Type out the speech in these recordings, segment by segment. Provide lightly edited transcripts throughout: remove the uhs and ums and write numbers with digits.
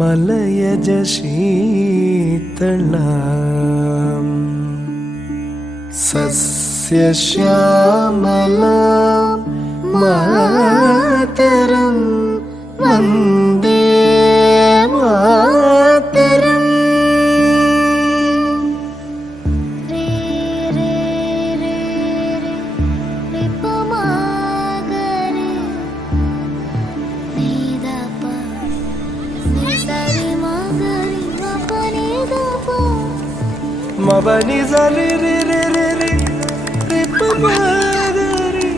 मलयज शीतलां सस्यश्यामलां मातरं Vande Mataram. Mabani zari re re re re re pa re.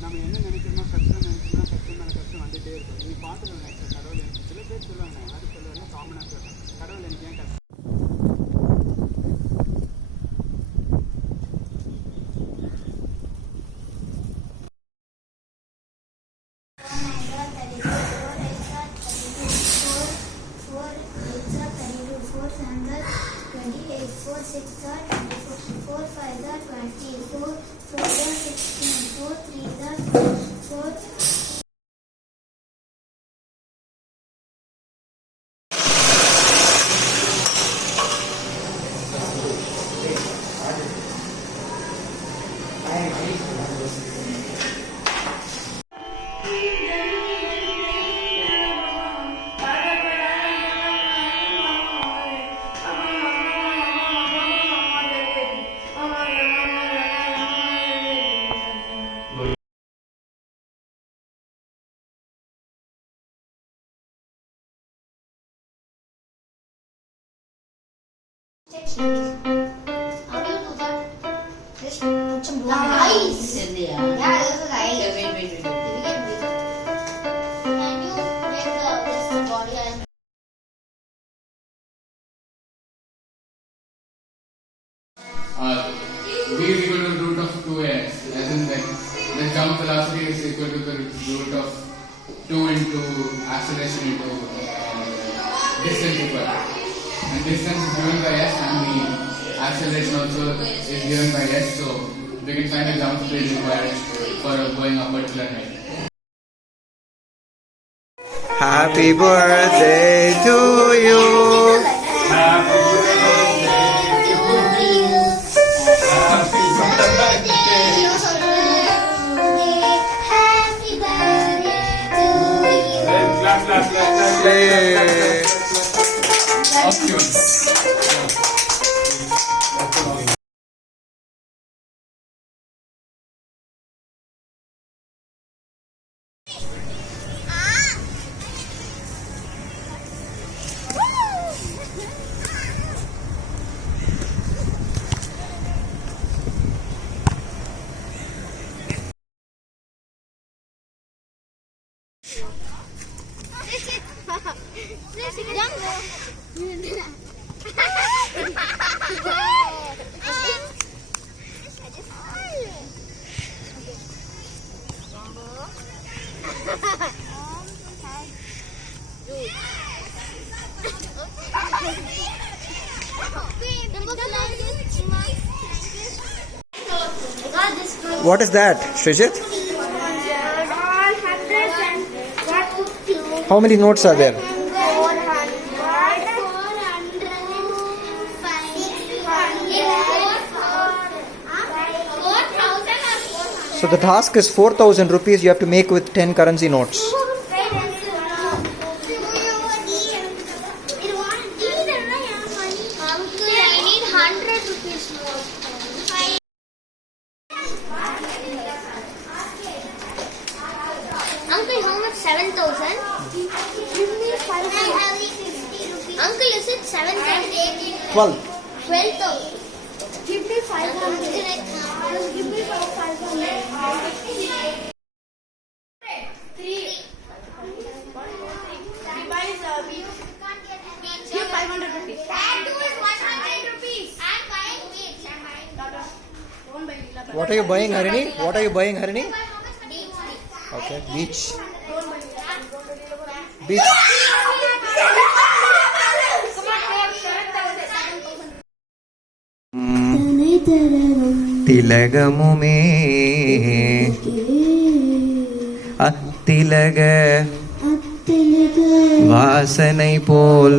நம்ம என்ன நினைக்கிறோம் கஷ்டம் மேலே கஷ்டம் வந்துகிட்டே இருக்கும். நீங்கள் பார்த்துக்கணும் நெக்ஸ்ட் கடவுள் எனக்கு சில பேர் சொல்லுவாங்க, யாரும் சொல்லுவாங்க காமனாக சொல்லுவாங்க, கடவுள் எனக்கு ஏன் கஷ்டம். How do you do that? Just put some blue eyes. Yeah, those are eyes. Wait. Can you make the body and V is equal to the root of 2x, as in like the jump velocity is equal to the root of 2 into acceleration into distance equal. And distance is given by s and the acceleration also is given by s, so we can find the jump speed required for going up a particular height. Happy birthday to you. Happy What is that, Srijit? How many notes are there? So the task is 4,000 rupees you have to make with 10 currency notes. Uncle, I need 100 rupees more. Uncle, how much? 7,000? Give me 500. Uncle, is it 7,000? 12. 12,000. Give me 500. Give me 500. 3. Give 500 rupees. That too is 100 rupees. I'm buying beach. Don't buy Lila. What are you buying, Harini? What are you buying, Harini? Beach. Okay, beach. Beach. திலகமுமே அத்திலக வாசனை போல்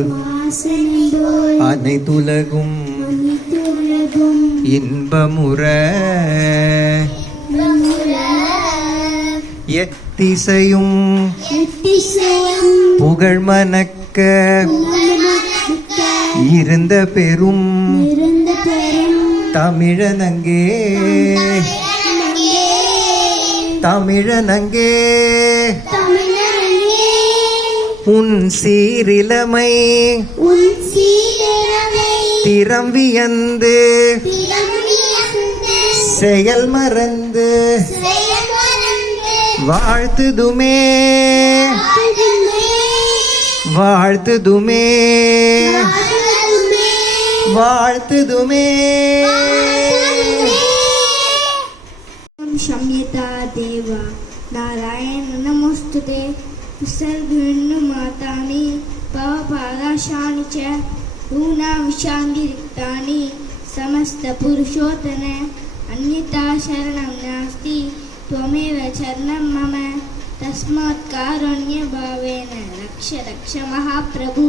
அனைத்துலகும் இன்பமுற எத்திசையும் புகழ் மணக்க இருந்த பெரும் தமிழனங்கே தமிழனங்கே உன் சீரிலமை திறம் வியந்து செயல் மறந்து வாழ்த்துதுமே வாழ்த்துதுமே வாழ்த்துதுமே क्षम्यता देवा नारायण नमोस्तुते विसर्गुण्मातानि पवपादाशानि च ऊनाविशान्ति रिक्तानि समस्तपुरुषोत्तम अन्यथा शरणं नास्ति त्वमेव शरणं मम तस्मात् कारुण्यभावेन रक्ष रक्ष महाप्रभु.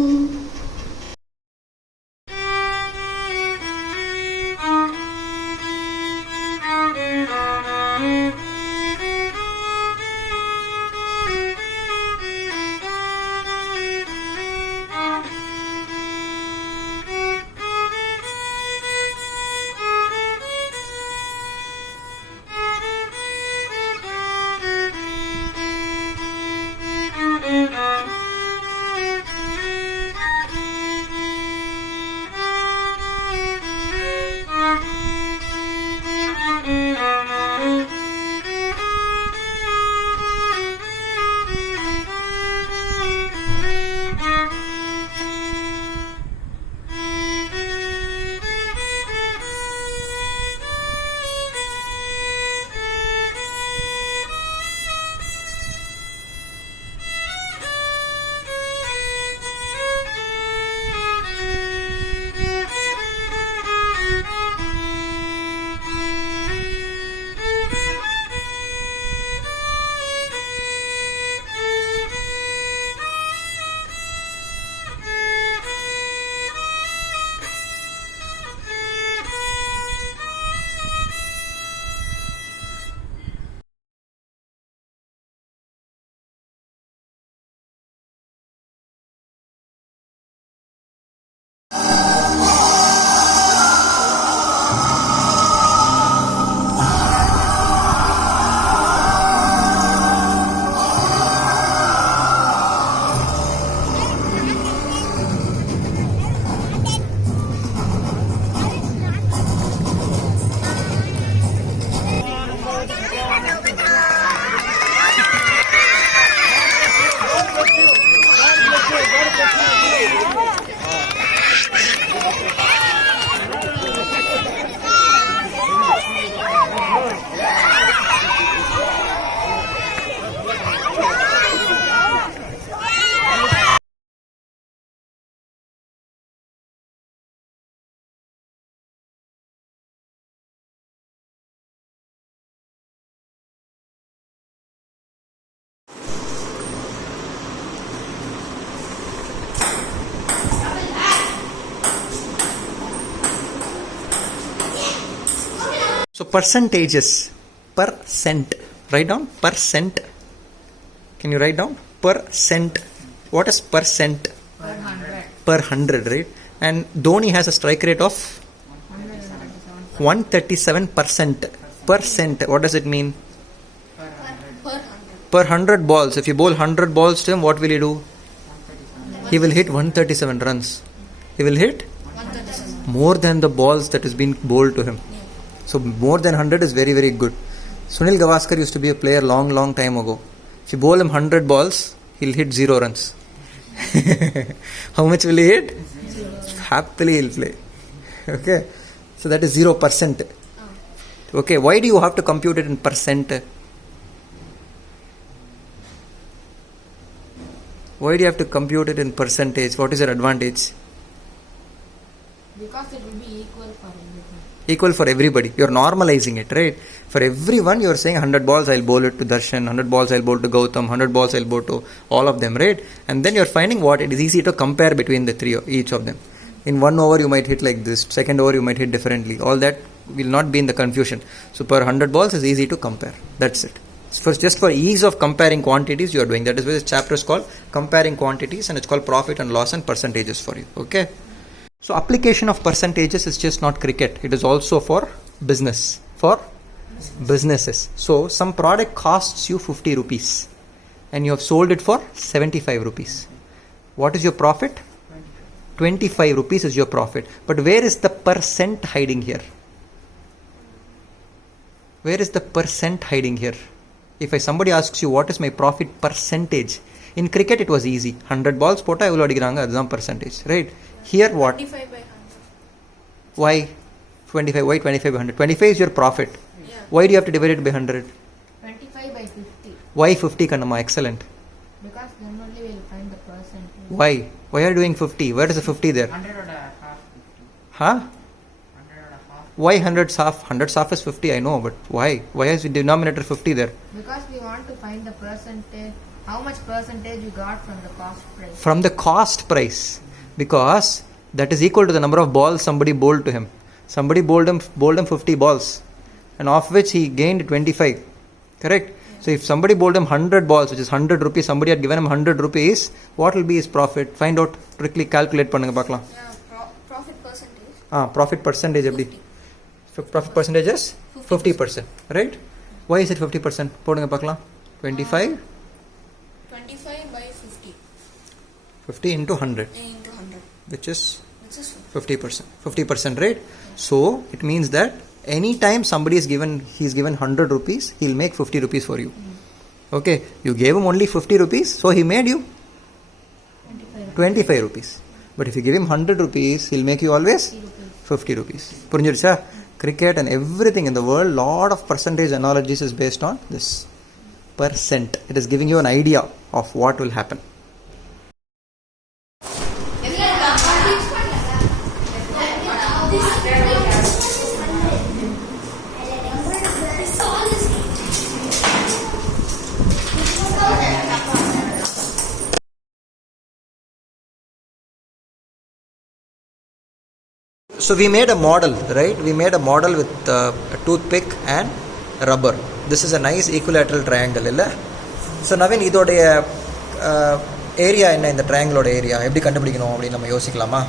So percentages per cent. Write down per cent. Can you write down per cent? What is per cent? Per 100, right? And Dhoni has a strike rate of 137% per cent. What does it mean? Per 100 balls. If you bowl 100 balls to him, what will he do? He will hit 137 runs. He will hit more than the balls that has been bowled to him. So more than 100 is very, very good. Sunil Gavaskar used to be a player long time ago. If you bowl him 100 balls, he'll hit 0 runs. How much will he hit? 0. Happily he'll play. Okay. So that is 0%. Okay. Why do you have to compute it in percent? Why do you have to compute it in percentage? What is your advantage? Because it will be equal for everyone. Equal for everybody. You're normalizing it, right? For everyone, you're saying 100 balls I'll bowl it to Darshan, 100 balls I'll bowl to Gautam, 100 balls I'll bowl to all of them, right? And then you're finding what it is easy to compare between the three, each of them. In 1 over, you might hit like this. Second over, you might hit differently. All that will not be in the confusion. So per 100 balls is easy to compare. That's it. Just for ease of comparing quantities, you are doing. That is why this chapter is called Comparing Quantities, and it's called Profit and Loss and Percentages for you. Okay. So application of percentages is just not cricket. It is also for business. For businesses. So some product costs you 50 rupees and you have sold it for 75 rupees. What is your profit? 25 rupees is your profit. But where is the percent hiding here? Where is the percent hiding here? If somebody asks you what is my profit percentage, in cricket it was easy. 100 balls pota evlo adikranga adha percentage, right? Here what? 25 by 100. Why 25? Why 25 by 100? 25 is your profit. Yeah. Why do you have to divide it by 100? 25 by 50. Why 50, Kannamma? Excellent. Because then only we will find the percentage. Why? Why are you doing 50? Where is the 50 there? 100 and a half. Huh? 100 and a half. Why 100 half? 100 half is 50, I know, but why? Why is the denominator 50 there? Because we want to find the percentage, how much percentage you got from the cost price. From the cost price. Because that is equal to the number of balls somebody bowled to him. Somebody bowled him 50 balls, and of which he gained 25. Correct? So if somebody bowled him 100 balls, which is 100 rupees, somebody had given him 100 rupees, what will be his profit? Find out. Quickly calculate pannunga paakalam. Yeah, profit percentage. Profit percentage eppadi? Profit percentage is 50%. Right? Why is it 50%? Podunga paakalam. 25? 25 by 50. 50 into 100. Into 100. Which is Which is 50%. 50%, right? So it means that anytime somebody is given, he's given 100 rupees, he'll make 50 rupees for you. Okay, you gave him only 50 rupees, so he made you 25 rupees. But if you give him 100 rupees, he'll make you always 50 rupees. Purinjirucha? Cricket and everything in the world, lot of percentage analogies is based on this percent. It is giving you an idea of what will happen. So we made a model, right? We made a model with a toothpick and rubber. This is a nice equilateral triangle, illa? So Navin, idoda area in the triangle area, eppadi kandupidikano appdi nama yosikkalama?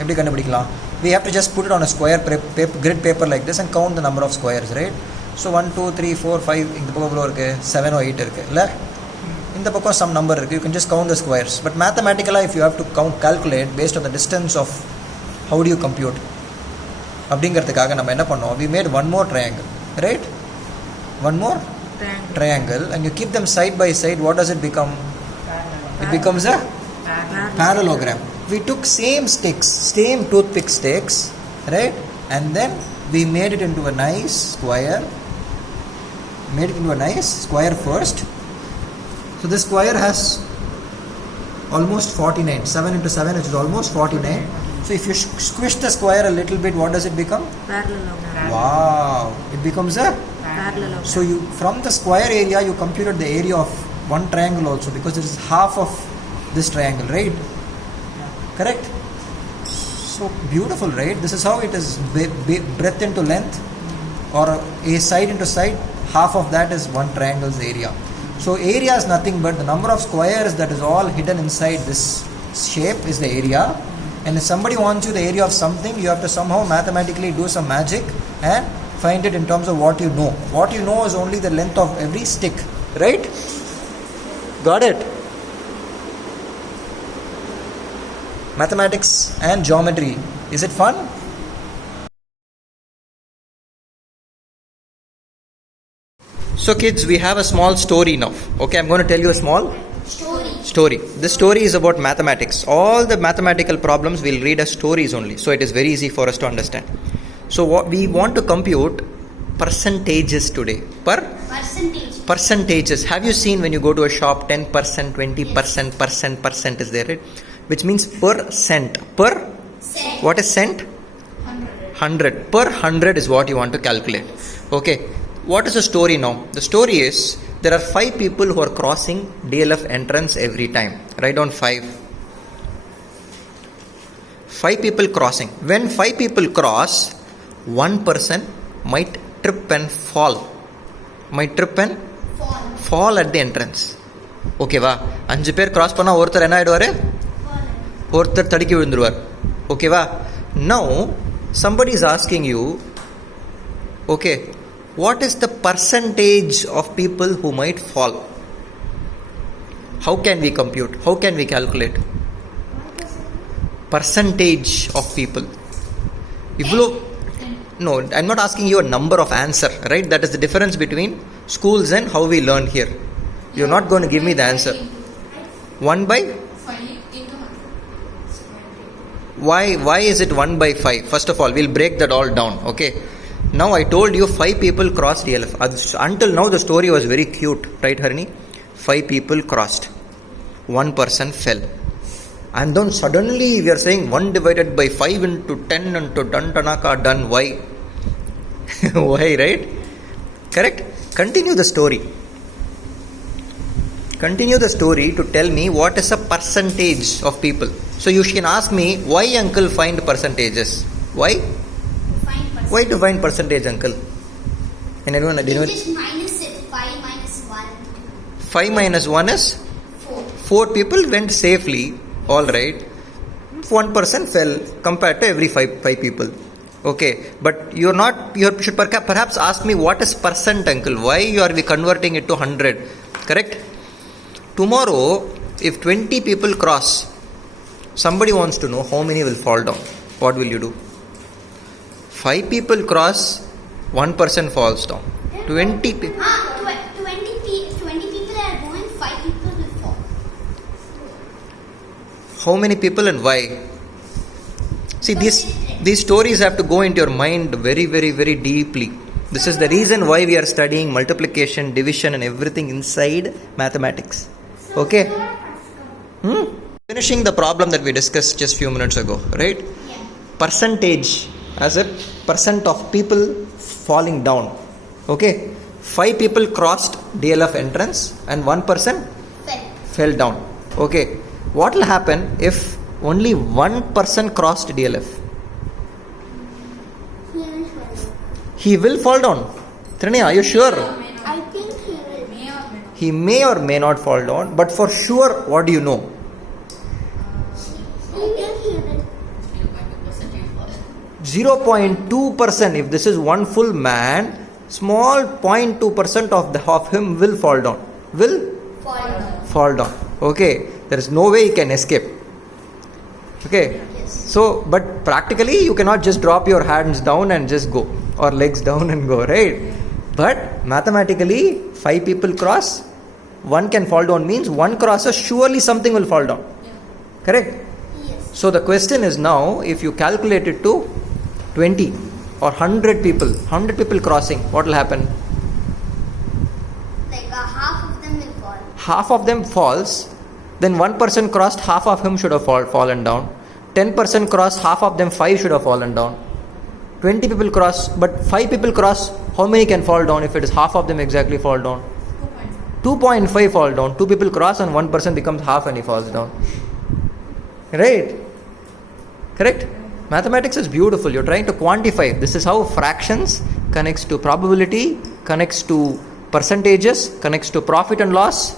Eppadi kandupidikalam? We have to just put it on a square grid paper like this and count the number of squares, right? So 1, 2, 3, 4, 5, இந்த பக்கம் எவ்வளவு இருக்கு? 7 or 8 இருக்கு, இல்ல? இந்த பக்கம் some number இருக்கு. You can just count the squares. But mathematically, if you have to calculate based on the distance of, how do you compute? அப்படிங்கிறதுக்காக நம்ம என்ன பண்ணோம்? We made one more triangle, right? One more triangle, and you keep them side by side. What does it become? It becomes a parallelogram. We took same sticks, same toothpick sticks, right? And then we made it into a nice square. Made it into a nice square first. So this square has almost 49. 7 into 7, which is almost 49. So if you squish the square a little bit, what does it become? Parallelogram. Wow! It becomes a Parallelogram. So you, from the square area, you computed the area of one triangle also, because it is half of this triangle, right? Correct? So beautiful, right? This is how it is breadth into length, or a side into side, half of that is one triangle's area. So area is nothing but the number of squares that is all hidden inside this shape is the area. And if somebody wants you the area of something, you have to somehow mathematically do some magic and find it in terms of what you know. What you know is only the length of every stick, right? Got it? Mathematics and geometry. Is it fun? So kids, we have a small story now. Okay, I'm going to tell you a small story. This story is about mathematics. All the mathematical problems we'll read as stories only. So it is very easy for us to understand. So what we want to compute percentages today. Percentages. Have you seen when you go to a shop 10%, 20%, percent is there, right? Which means per cent. Per cent. What is cent? 100. Per 100 is what you want to calculate. Okay. What is the story now? The story is there are 5 people who are crossing DLF entrance every time. Write down 5. 5 people crossing. When 5 people cross, one person might trip and fall. Fall at the entrance. Okay va? 5 பேர் cross பண்ணா ஒருத்தர் என்ன ஆயிடுவாரு? ஒருத்தர் தடுக்கி விழுந்துருவார். Okay va? Now somebody is asking you, okay, what is the percentage of people who might fall? How can we compute? How can we calculate? Percentage of people. No, I'm not asking you a number of answer, right? That is the difference between schools and how we learn here. You're not going to give me the answer. 1 by? 5 into 100. Why is it 1 by 5? First of all, we'll break that all down, okay? Now I told you 5 people crossed DLF. Until now the story was very cute, right Harini? 5 people crossed. 1 person fell. And then suddenly we are saying 1 divided by 5 into 10 into Dantanaka done. Why? Why, right? Correct? Continue the story. Continue the story to tell me what is a percentage of people. So you can ask me, why uncle find percentages? Why? Why to find percentage, uncle? And anyone? Just minus it. 5 minus 1. 5 minus 1 is? 4. 4 people went safely, alright. 1 person fell compared to every 5 people. Okay, but you should perhaps ask me what is percent, uncle? Why are we converting it to 100? Correct? Tomorrow, if 20 people cross, somebody wants to know how many will fall down. What will you do? 5 people cross, 1 person falls down. 20 people. 20 people are going, 5 people will fall. How many people and why? See, these stories have to go into your mind very, very, very deeply. This is the reason why we are studying multiplication, division and everything inside mathematics. Okay? Finishing the problem that we discussed just few minutes ago, right? Yeah. Percentage as a percent of people falling down. Okay? 5 people crossed DLF entrance and 1 person fell down. Okay? What will happen if only 1 person crossed DLF? He will fall down. Trinaya, are you sure? I think he will. He may or may not fall down, but for sure, what do you know? I think he will. 0.2%. If this is one full man, small 0.2% of him will fall down. Will fall down. Okay. There is no way he can escape. Okay. Yes. So, but practically you cannot just drop your hands down and just go, or legs down and go, right? But mathematically, 5 people cross, 1 can fall down means 1 crosses, surely something will fall down. Yeah. Correct? Yes. So the question is now, if you calculate it to 20 or 100 people crossing, what will happen? Like half of them will fall. Half of them falls, then 1 person crossed, half of him should have fallen down. 10% crossed, half of them 5 should have fallen down. 20 people cross, but 5 people cross, how many can fall down if it is half of them exactly fall down? 2.5 fall down. 2 people cross and 1 person becomes half and he falls down. Right? Correct? Mathematics is beautiful. You're trying to quantify. This is how fractions connects to probability, connects to percentages, connects to profit and loss.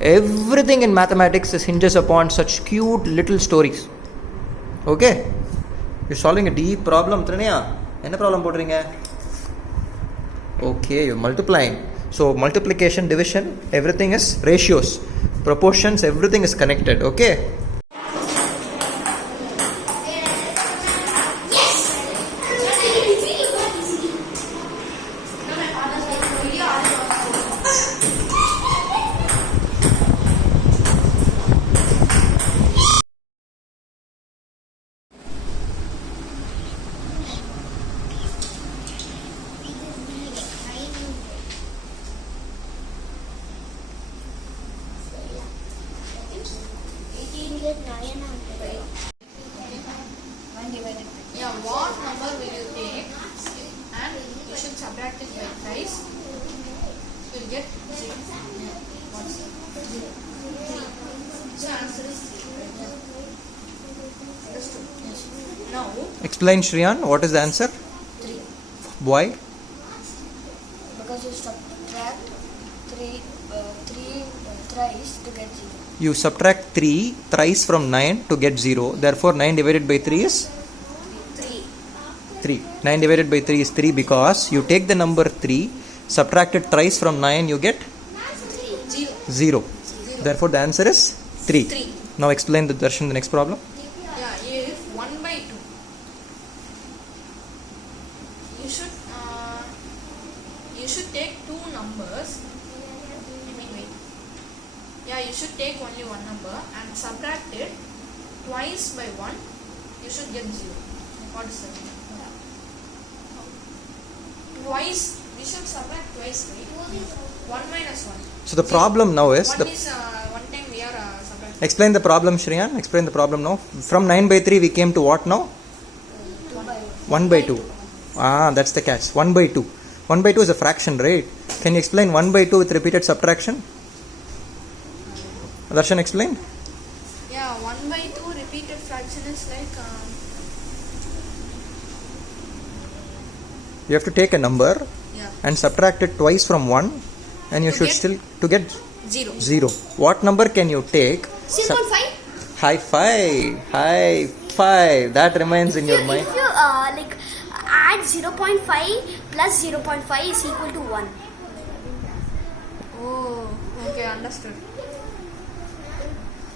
Everything in mathematics hinges upon such cute little stories. Okay? You're solving a deep problem, Trinaya. What problem podringa? Okay, you're multiplying. So multiplication, division, everything is ratios, proportions, everything is connected. Okay? Yeah, what number will you take and you should subtract it by thrice. You will get 0. What's 0? 3. So answer is 3. Understood? Yes. Now Explain, Shriyan, what is the answer? 3. Why? Because you subtract 3 thrice to get 0. You subtract 3 thrice from 9 to get 0. Therefore, 9 divided by 3 is 3. 9 divided by 3 is 3 because you take the number 3, subtract it thrice from 9, you get 0. Therefore, the answer is 3. 3. Now explain the darshan, the next problem. Yeah, if 1 by 2, you should take two numbers. Wait. Yeah, you should take only one number and subtract it twice by 1. You should get 0. What is that? Twice. We should subtract twice, right? 1 minus 1. So the problem now is... One is one time we are subtracting. Explain the problem, Shriyan. Explain the problem now. From 9 by 3 we came to what now? 1 by 2. That's the catch. 1 by 2. 1 by 2 is a fraction, right? Can you explain 1 by 2 with repeated subtraction? Darshan, explain. Yeah, 1 by 2 repeated fraction is like... You have to take a number and subtract it twice from 1 and you should still... To get 0. What number can you take? 0.5. High five. High five. That remains in your mind. If you add 0.5 plus 0.5 is equal to 1. Oh, okay, understood.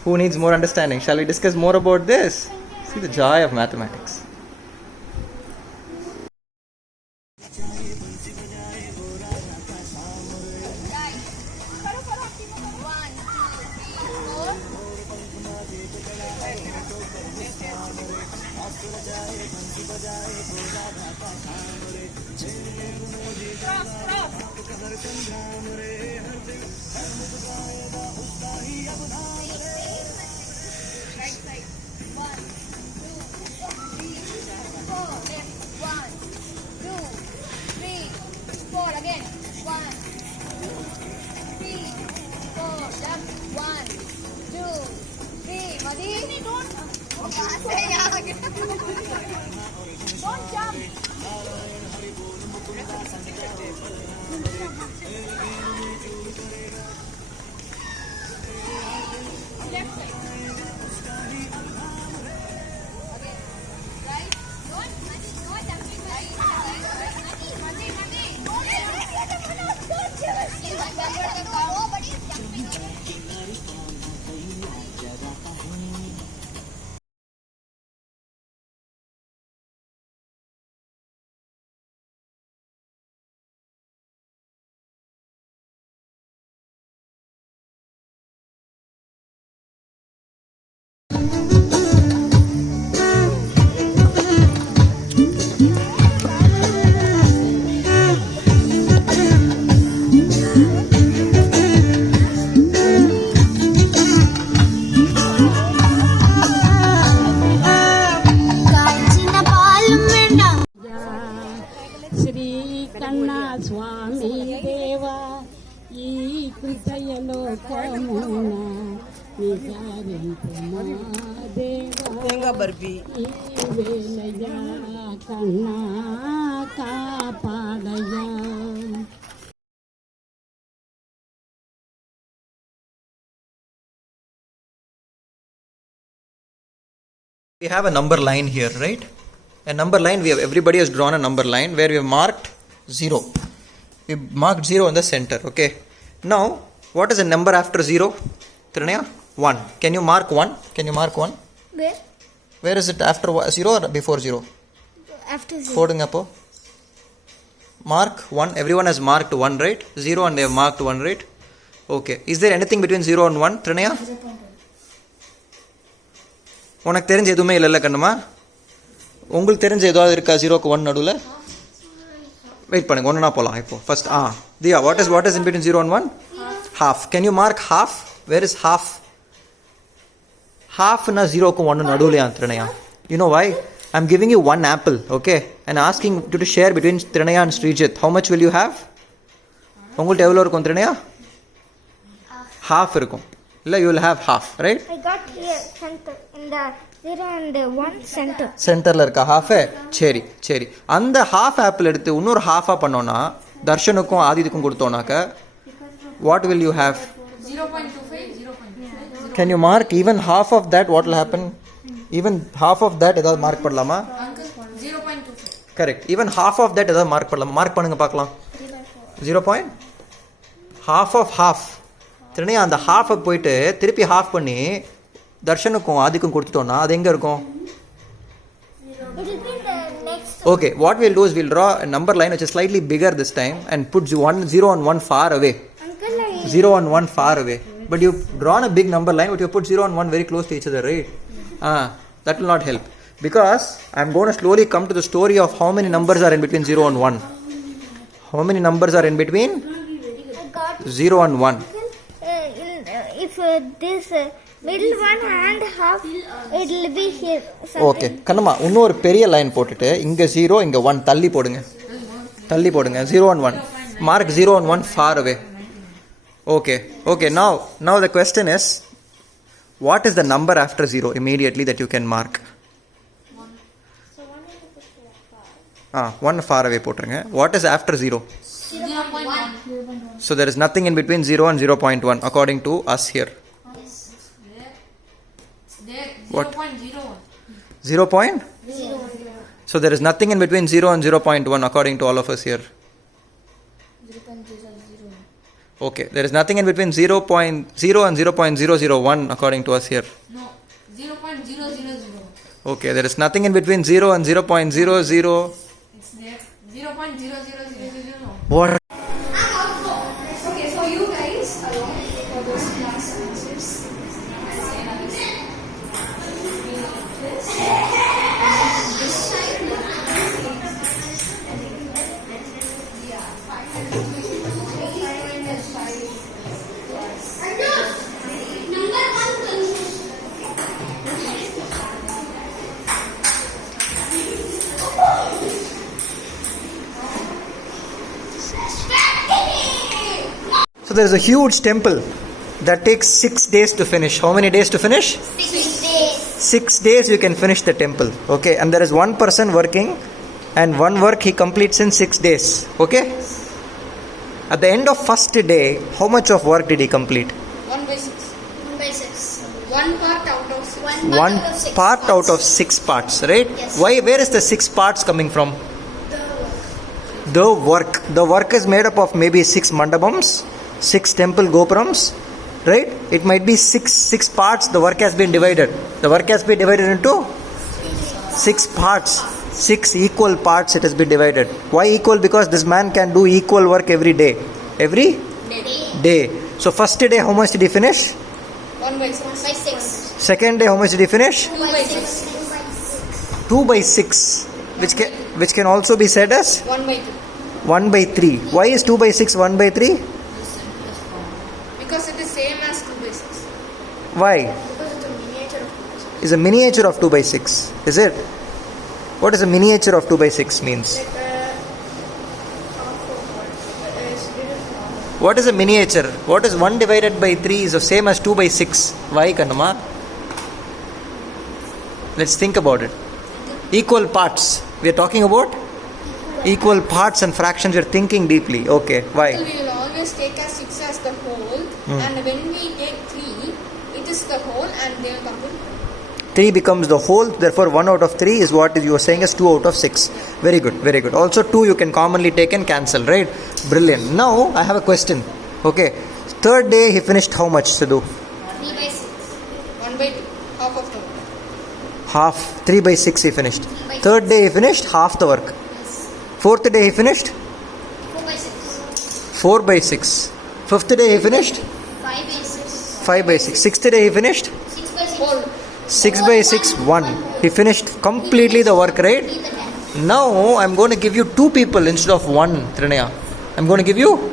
Who needs more understanding? Shall we discuss more about this? See the joy of mathematics. தேங்காய் barfi. We have a number line here, right? A number line, everybody has drawn a number line where we have marked 0. We marked 0 in the center, okay? Now, what is a number after 0? Trinaya? 1. Can you mark 1? Can you mark 1? Where? Where is it, after 0 or before 0? After 0. Podungapo. Mark 1. Everyone has marked 1, right? 0 and they have marked 1, right? Okay. Is there anything between 0 and 1? Trinaya? உனக்கு தெரிஞ்ச எதுவுமே இல்லைல்ல கண்ணுமா? உங்களுக்கு தெரிஞ்ச ஏதாவது இருக்கா 0க்கு 1 நடுவில்? வெயிட் பண்ணுங்க, ஒன்றுனா போகலாம் இப்போ. ஃபர்ஸ்ட் தியா, what is in between 0 and 1? Half. Can you mark half? Where is half? Half-na 0க்கு 1 நடுவில் Trinaya. You know why? I'm giving you one apple, okay? And asking you to share between Trinaya and Srijit. How much will you have? உங்கள்கிட்ட எவ்வளோ இருக்கும் Trinaya? Half இருக்கும். இல்லை, you will have half, right? I got here center in the 0 and 1 center. சென்டரில் இருக்கா half? சரி சரி. அந்த ஹாஃப் ஆப்பிள் எடுத்து இன்னொரு ஹாஃபாக பண்ணோன்னா தர்ஷனுக்கும் ஆதித்துக்கும் கொடுத்தோன்னாக்க what will you have? 0.25, 0.25. Can you mark even half of that? What will happen? Even half of that ஏதாவது mark பண்ணலாமா? Uncle, 0.25. Correct. Even half of that ஏதாவது மார்க் பண்ணலாமா? மார்க் பண்ணுங்க பார்க்கலாம். 0. half of half. திருநே அந்த ஹாஃபை போயிட்டு திருப்பி ஹாஃப் பண்ணி தர்ஷனுக்கும் ஆதிக்கும் கொடுத்துட்டோன்னா அது எங்கே இருக்கும்? Okay, what we'll do is we'll draw a number line which is slightly bigger this time and put 0 and 1 far away. 0 and 1 far away. But you've drawn a big number line, but you put 0 and 1 very close to each other, right? That will not help. Because I'm going to slowly come to the story of how many numbers are in between 0 and 1. How many numbers are in between 0 and 1? If this middle one and half, it will be here. Okay Kannamma, இன்னும் ஒரு பெரிய line போட்டுட்டு இங்கே 0 இங்கே 1 தள்ளி போடுங்க. 0 and 1. Mark 0 and 1 far away. Okay. Now the question is, what is the number after 0 immediately that you can mark? 1 far away போட்டுருங்க. What is after 0? 0.1. So there is nothing in between 0 and 0.1 according to us here. There, What? 0.01. 0 point? So there is nothing in between 0 and 0.1 according to all of us here. Okay, there is nothing in between 0.0 and 0.001 according to us here. No, 0.000. Okay, there is nothing in between 0 and 0.00. It's there. 0.00000. What? Okay, for you guys, along for those last answers, I'll say another thing. This side, So there is a huge temple that takes 6 days to finish. How many days to finish? 6 days. 6 days you can finish the temple. Okay, and there is one person working, and one work he completes in 6 days. Okay. At the end of first day, how much of work did he complete? 1/6. 1/6. One part out of 6. One part out of 6 parts, right? Yes. Why? Where is the 6 parts coming from? The work. The work is made up of maybe 6 mandapams, 6 temple gopurams, right? It might be 6 parts. The work has been divided. The work has been divided into 6 parts. 6 equal parts it has been divided. Why equal? Because this man can do equal work every day. Every day. So first day, how much did he finish? 1/6. Second day, how much did he finish? 2/6. 2/6, which can also be said as 1/2. 1/3. Why is 2/6 1/3? Because it is same as 2/6. Why? Because it's a miniature of 2/6. Is a miniature of 2/6. Is it? What is a miniature of 2/6 means? What is a miniature? What is 1 divided by 3 is the same as 2/6? Why, Kannama? Let's think about it. Equal parts. We are talking about equal parts and fractions. We are thinking deeply. Okay, why? We will always take as 6 as the whole, and when we take 3, it is the whole, and they will come to 3 becomes the whole, therefore 1 out of 3 is what you are saying is 2 out of 6. Very good, very good. Also 2 you can commonly take and cancel, right? Brilliant. Now I have a question. Okay, third day he finished how much, Sidhu? 3 by 6. 1 by 2, half of the whole. Half, 3 by 6 he finished. by Third day he finished half the work. Fourth day he finished 4 by 6. 4 by 6. Fifth day he finished 5 by 6. 5 by 6. Sixth day he finished 6 by 6. Whole. 6 by 6, 1. He finished completely the work, right? Now I'm going to give you 2 people instead of 1, Trinaya. I'm going to give you,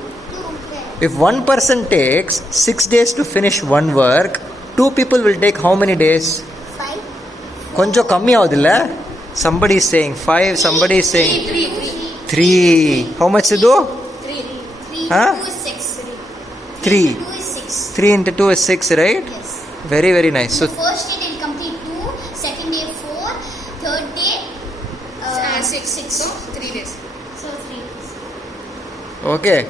if one person takes 6 days to finish one work, 2 people will take how many days? 5. Konjo kammi avudilla? Somebody is saying 5, somebody is saying 3. How much Sidhu? 3. 3 Huh? into 2 is 6. 3. 2 is 6. 3 into 2 is 6, right? Yes. Very, very nice. So First day they'll complete 2, second day 4, third day 6. So 3 days. So 3 days. okay.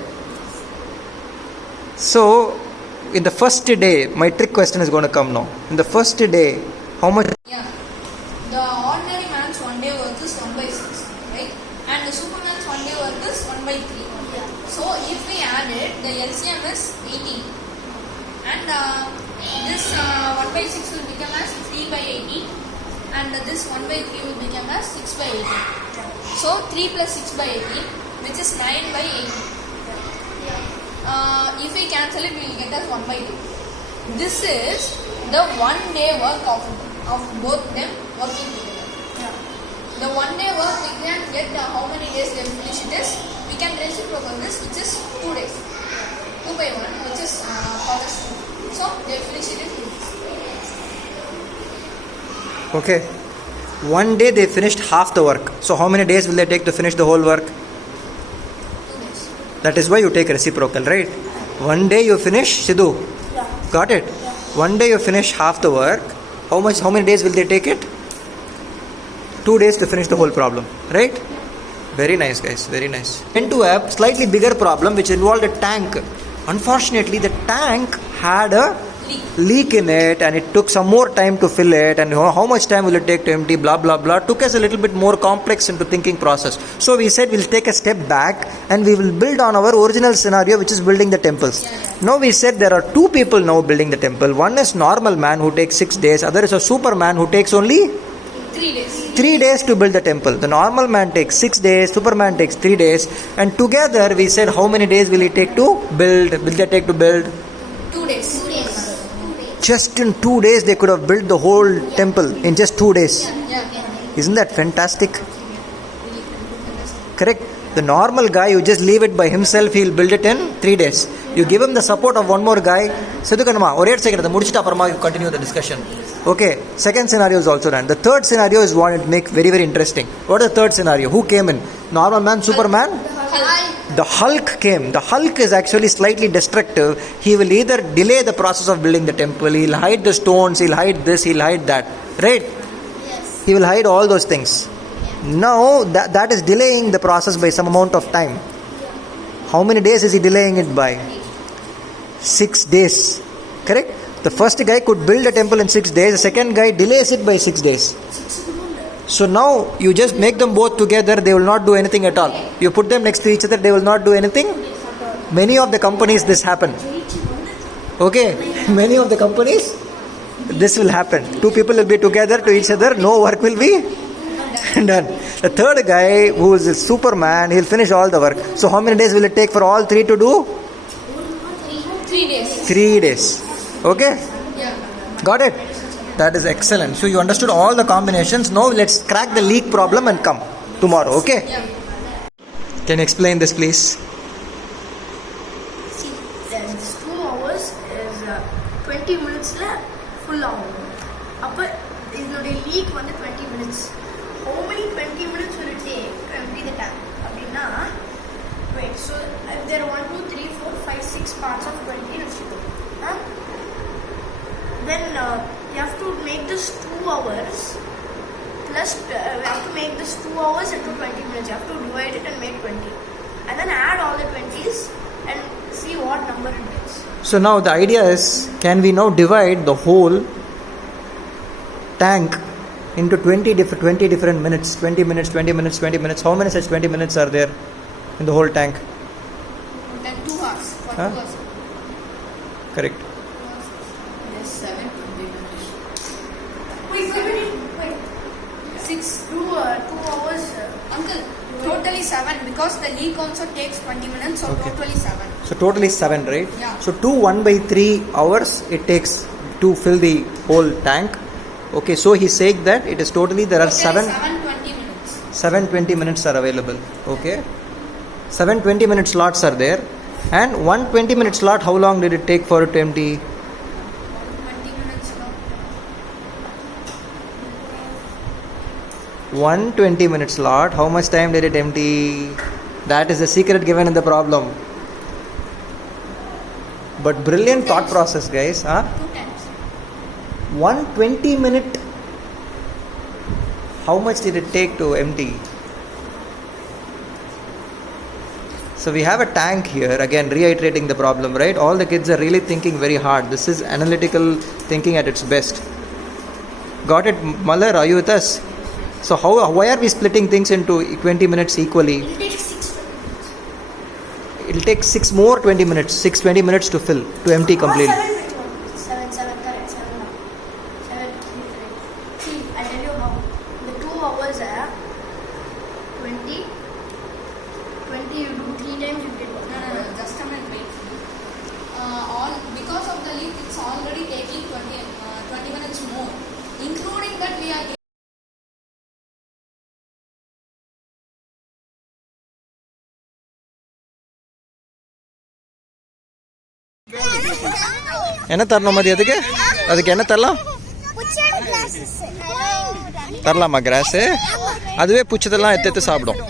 So, in the first day, my trick question is going to come now. In the first day, how much? Yeah. The ordinary man's 1 day work is 1 by 6, right? And the superman's 1 day work is 1 by 3. Yeah. So if we add it, the LCM is 18. And this 1 by 6 will become as 3 by 18. And this 1 by 3 will become as 6 by 18. So 3 plus 6 by 18, which is 9 by 18. If we cancel it, we will get as 1 by 2. This is the 1 day work of both them working together. The 1 day work, we can get how many days they will finish it is. We can reciprocate this, which is 2 days. 2 by 1, which is causes 2. So they will finish it in 2 days. Okay. One day they finished half the work. So, how many days will they take to finish the whole work? 2 days. That is why you take reciprocal, right? One day you finish, Sidhu. Yeah. Got it? One day you finish half the work. How many days will they take it? 2 days to finish the whole problem, right? Very nice, guys. Very nice. Into a slightly bigger problem which involved a tank. Unfortunately, the tank had a leak in it, and it took some more time to fill it, and how much time will it take to empty, blah blah blah. Took us a little bit more complex into thinking process. So we said we'll take a step back and we will build on our original scenario, which is building the temples. Now we said there are 2 people now building the temple. One is normal man who takes 6 days, other is a superman who takes only 3 days. 3 days to build the temple. The normal man takes 6 days, superman takes 3 days, and together we said how many days will it take to build? Will they take to build? 2 days. 2 days. Just in 2 days they could have built the whole temple in just 2 days. Yeah. Isn't that fantastic? Correct? The normal guy, you just leave it by himself, he'll build it in 3 days. You give him the support of one more guy. Sidhukanama, or 8 seconds, you continue the discussion. Okay, second scenario is also done. The third scenario is one to make very, very interesting. What is the third scenario? Who came in? Normal man, superman? The Hulk came. The Hulk is actually slightly destructive. He will either delay the process of building the temple, he'll hide the stones, he'll hide this, he'll hide that. Right? Yes. He will hide all those things. Now, that is delaying the process by some amount of time. How many days is he delaying it by? 6 days. Correct? The first guy could build a temple in 6 days. The second guy delays it by 6 days. So now you just make them both together, they will not do anything at all. You put them next to each other, they will not do anything. Many of the companies this happen. Okay, many of the companies this will happen. 2 people will be together to each other, no work will be done. The third guy, who is a superman, he'll finish all the work. So how many days will it take for all 3 to do? 3 days. 3 days. Okay? Yeah. Got it? That is excellent. So you understood all the combinations. Now let's crack the leak problem and come tomorrow. Okay? Yeah. Can you explain this, please? See, this 2 hours is 20 minutes full hour. Upper is the leak on the 20 minutes. How many 20 minutes will it take to empty the tank? Abhina, wait, so if there are 1, 2, 3, 4, 5, 6 parts of 20, then you have to make this 2 hours plus we have to make this 2 hours into 20 minutes. You have to divide it and make 20. And then add all the 20s and see what number it makes. So now the idea is, can we now divide the whole tank into 20 different minutes, 20 minutes, 20 minutes, 20 minutes. How many such 20 minutes are there in the whole tank? Then 2 hours. For Huh? 2 hours. Correct. Yes, 7 minutes. Wait. 6. 2 hours. Uncle, totally 7 because the leak also takes 20 minutes, so Okay. totally 7. So totally 7, right? Yeah. So 1/3 hours it takes to fill the whole tank. Okay, so he's saying that it is totally there are Totally 7 7:20 minutes. 7:20 minutes are available. Okay, 7:20 minute slots are there, and 1:20 minute slot. How long did it take for it to empty? 20 minutes. 1:20 minute slot. How much time did it empty? That is the secret given in the problem. But brilliant thought process, guys. Huh? 2 times. 1:20 minute. How much did it take to empty? So we have a tank here, again reiterating the problem, right? All the kids are really thinking very hard. This is analytical thinking at its best. Got it, Malar? Are you with us? So why are we splitting things into 20 minutes equally? It takes 6 minutes. It'll take 6 more 20 minutes, 20 minutes to fill, to empty completely. 7, correct. 7. 7. See, I'll tell you how. The 2 hours are 20. 20 you do 3 times, you get No, 1. just a minute, wait. Because of the leak, it's already taking 20 minutes more. Including that, we are என்ன தரணும் மதி அதுக்கு என்ன தரலாம் தரலாமா cross அதுவே புச்சதெல்லாம் எடுத்து சாப்பிடும்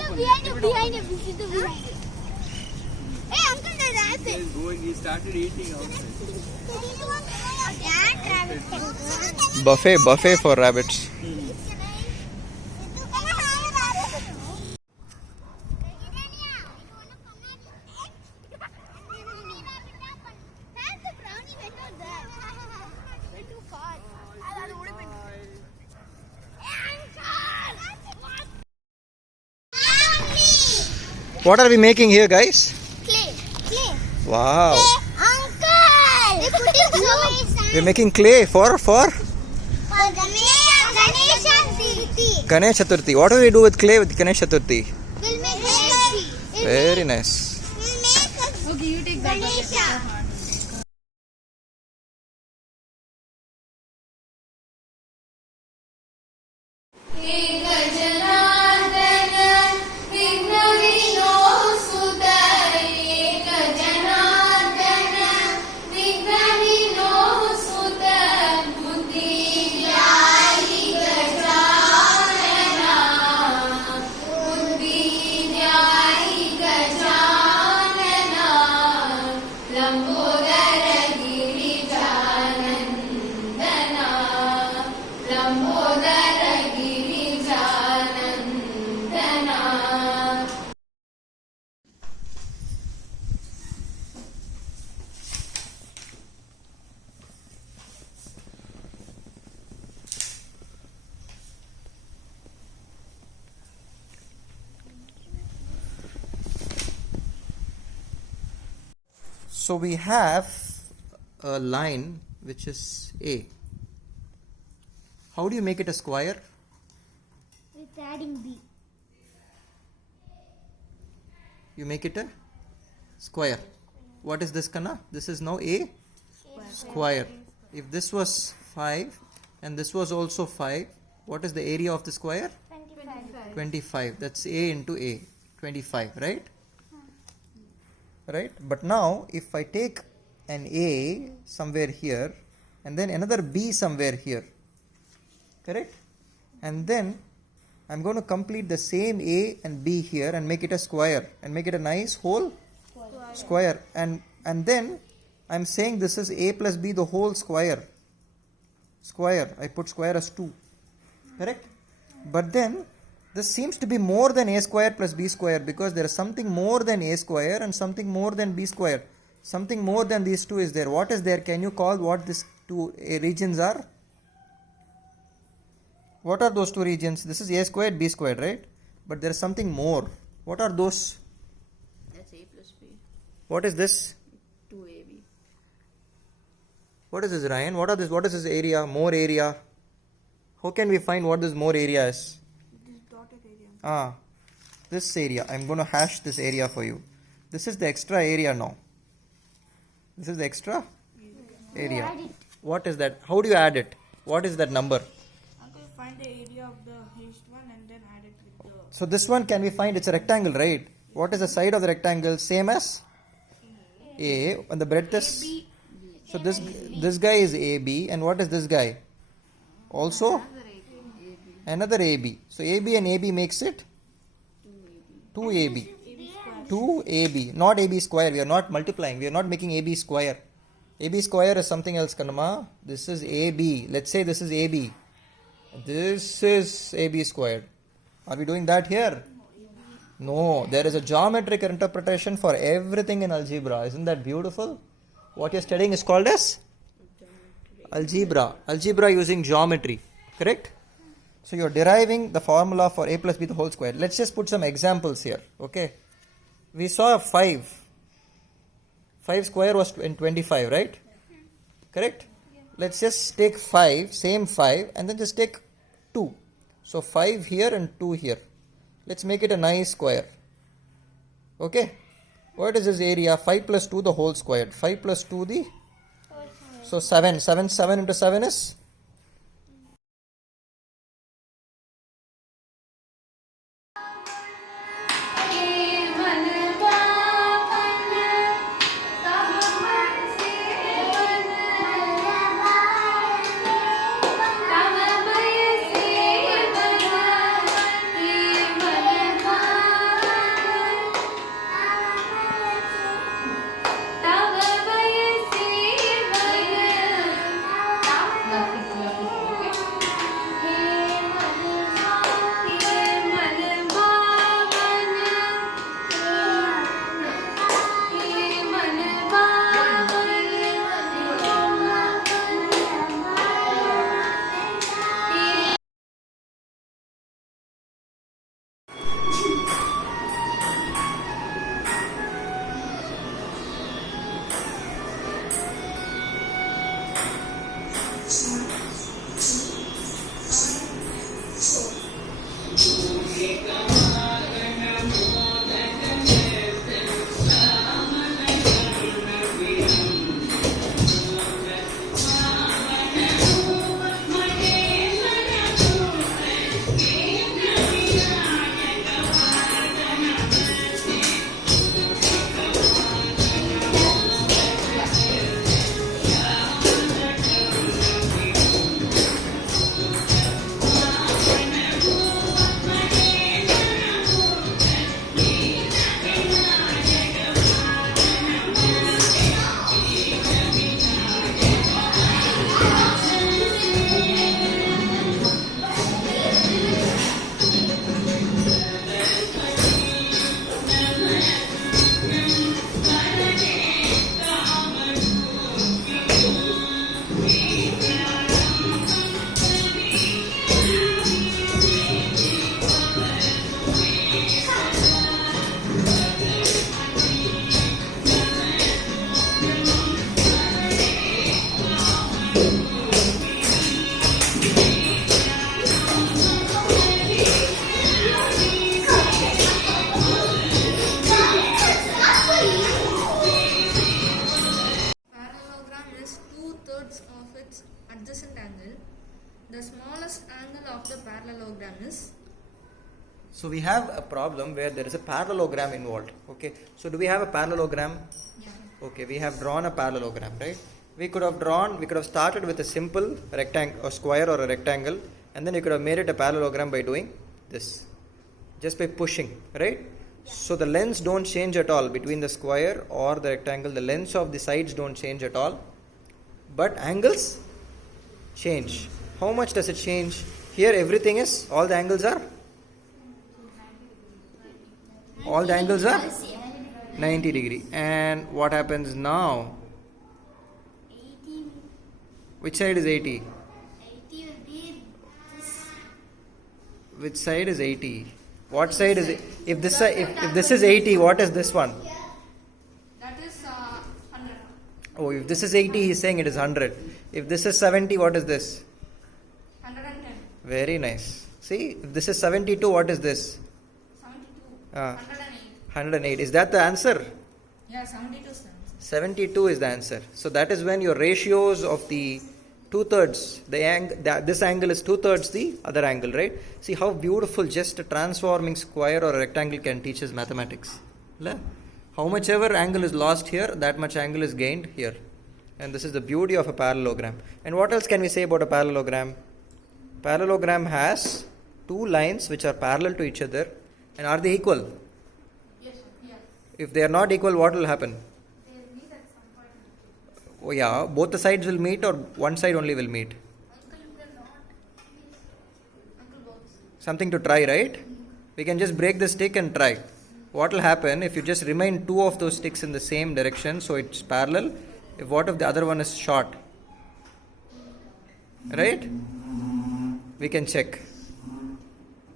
buffet for rabbits. What are we making here, guys? Clay. Wow. Uncle! We're putting glue. We're making clay for Ganesha Chathurthi. What do we do with clay with Ganesha Chathurthi? We'll make Ganesha. Very nice. We'll make okay, you take that. Ganesha. So we have a line which is A. How do you make it a square? With adding B. You make it a square. What is this, Kanna? This is now A square. If this was 5 and this was also 5, what is the area of the square? 25. That's A into A. 25, right? Right? But now if I take an A somewhere here and then another B somewhere here, correct? And then I'm going to complete the same A and B here and make it a square and make it a nice whole square. And then I'm saying this is A plus B the whole square. I put square as 2. Correct? But then this seems to be more than a square plus b square, because there is something more than a square and something more than b square. Something more than these two is there. What is there? Can you call what these two regions are? What are those two regions? This is a squared, b squared, right? But there is something more. What are those? That's a plus b. What is this? 2ab. What is this, Ryan? What is this area? More area. How can we find what this more area is? This dotted area. This area. I'm going to hash this area for you. This is the extra area now. This is the extra area. What is that? How do you add it? What is that number? Uncle, find the area of the hashed one and then add it with the... So this one, can we find? It's a rectangle, right? What is the side of the rectangle? Same as A. And the breadth is... So this guy is AB. And what is this guy? Also? Another AB. So AB and AB makes it 2AB. 2AB. Not AB square. We are not multiplying. We are not making AB square. AB square is something else, Kanama. This is AB. Let's say this is AB. This is AB squared. Are we doing that here? No. There is a geometric interpretation for everything in algebra. Isn't that beautiful? What you're studying is called as algebra. Algebra using geometry. Correct? So you're deriving the formula for a plus b the whole square. Let's just put some examples here. Okay. We saw 5. 5 square was 25, right? Correct? Let's just take 5, same 5, and then just take 2. So 5 here and 2 here. Let's make it a nice square. Okay? What is this area? 5 plus 2 the whole square. 5 plus 2 the... So 7. 7 into 7 is... The smallest angle of the parallelogram is? So we have a problem where there is a parallelogram involved. Okay. So do we have a parallelogram? Yeah. Okay, we have drawn a parallelogram, right? We could have started with a simple rectangle or square or a rectangle, and then you could have made it a parallelogram by doing this. Just by pushing, right? Yeah. So the lengths don't change at all between the square or the rectangle. The lengths of the sides don't change at all. But angles change. How much does it change? Here everything is, all the angles are 90 degree. And what happens now? 80. Which side is 80? 80 will be this. Which side is 80? What side is it? If this side, if this is 80, what is this one? That is 100. Oh, if this is 80, he's saying it is 100. If this is 70, what is this? 110. Very nice. See, if this is 72, what is this? 72. 108. 108. Is that the answer? Yeah, 72 cents. 72 is the answer. So that is when your ratios of the 2/3, this angle is 2/3 the other angle, right? See how beautiful just a transforming square or a rectangle can teach us mathematics. How much ever angle is lost here, that much angle is gained here. And this is the beauty of a parallelogram. And what else can we say about a parallelogram? Parallelogram has two lines which are parallel to each other. And are they equal? Yes, yeah. If they are not equal, what will happen? They will meet at some point. Oh yeah, both the sides will meet or one side only will meet? Uncle, you cannot. Uncle, both. Something to try, right? We can just break the stick and try. What will happen if you just remain two of those sticks in the same direction, so it's parallel? What if the other one is short? Right? We can check.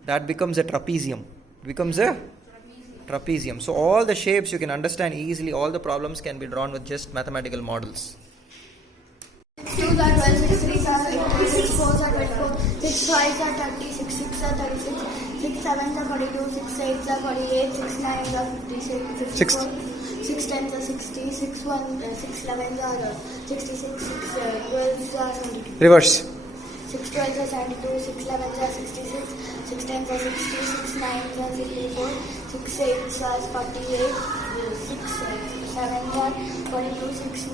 That becomes a trapezium. Becomes a trapezium. So all the shapes you can understand easily, all the problems can be drawn with just mathematical models. 6 2s are 12, 6 3s are 8, 6 4s are 24, 6 5s are 30, 6 6s are 36, 6 7s are 42, 6 8s are 48, 6 9s are 56, 54, 6 10s are 60, 6 11s are 66, 6 12s are 72. Reverse. 6 12s are 72, 6 11s are 66, 6 10s are 60, 6 9s are 54, 6 8s are 48, 6 7s are 42, 6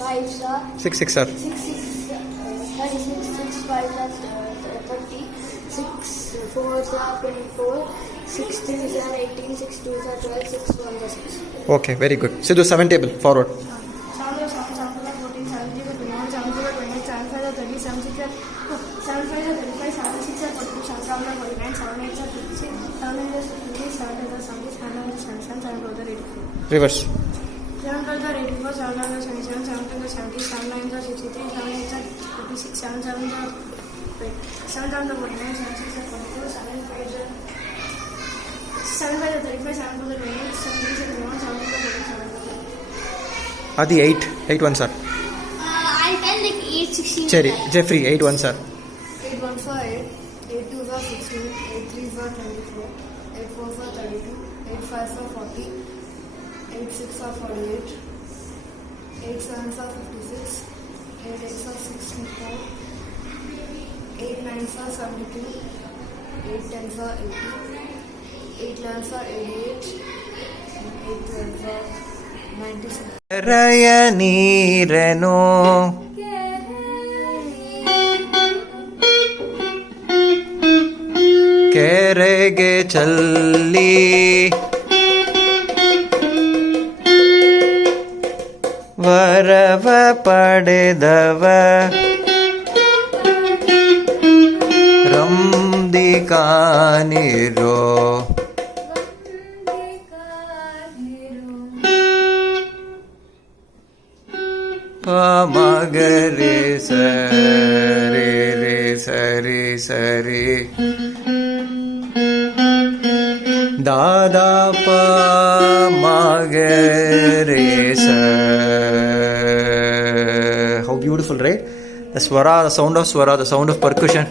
5s are 6 6 are 6 6 36, 6 5s are 30, 6 4s are 24, 6 3s are 18, 6 2s are 12, 6 1s are 6. Okay, very good. Sidhu, 7 table, forward. 7 7 7 7 14, 7 0 21, 7 0 28, 7 5 are 30, 7 6 are 7 5 are 35, 7 6 are 42, 7 7 are 49, 7 8 are 56, 7 9 are 50, 7 10 are 70, 7 9 are 77, 7 12 are 84. Reverse. 7 12 are 84, 7 9 are 77, 7 10 are 70, 7 9 are 63, 7 8 are 56, 7 7 are 7 7 are 49, 7 6 are 42, 7 5 are 7 5 are 35, 7 4 are 28, 7 3 are 21, 7 4 are 47. Adi, 8. 8 1s are. I'll tell like 8 16. Cherry. Jeffrey, 8 1s are. 8 1s are 8, 8 2s are 16, 8 3s are 24, 8 4s are 32, 8 5s are 40, 8 6 are 48, 8 7s are 56, 8 8s are 64, 8 9s are 72, 8 10s are 80, 8 11s are 88, and 8 12s are 96. ರಯ ನೀರನು ಕೆರೆಗೆ ಚಲ್ಲಿ ವರವ ಪಡೆದವ ರಂದಿ ಕಾನಿರೋ ಮಗರೆ ಸರಿ ರೇ ಸರಿ ಸರಿ ದಾದಾ ಪ ಮಗರೆ ಸ. How beautiful, right? The swara, the sound of swara, the sound of percussion.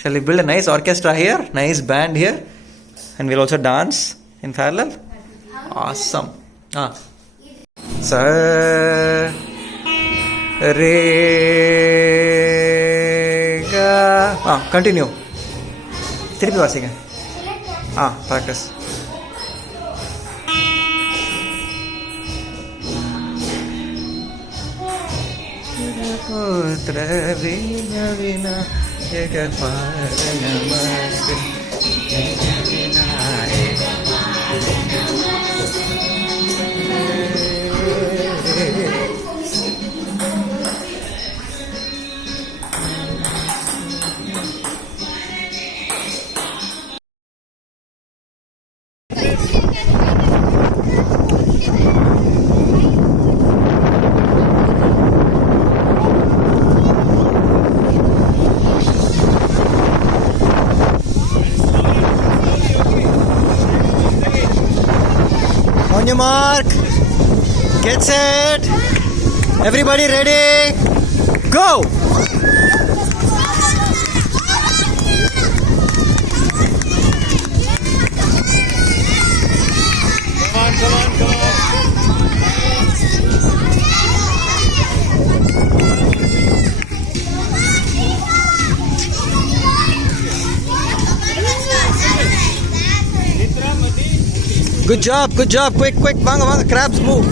Shall we build a nice orchestra here, nice band here, and we'll also dance in parallel? Awesome. Sa re ga. Continue. Tiruppi vasinga. Practice. Putra vina vina jagapara namaste. mark. Get set. Everybody ready? Go! Come on. Good job. Quick. Vanga, crabs move.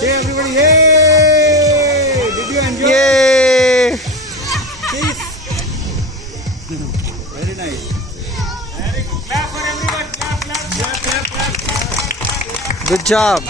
Hey everybody, yay! Did you enjoy? Yay! Peace. Very nice. Very good. Clap for everyone. Clap. Good job.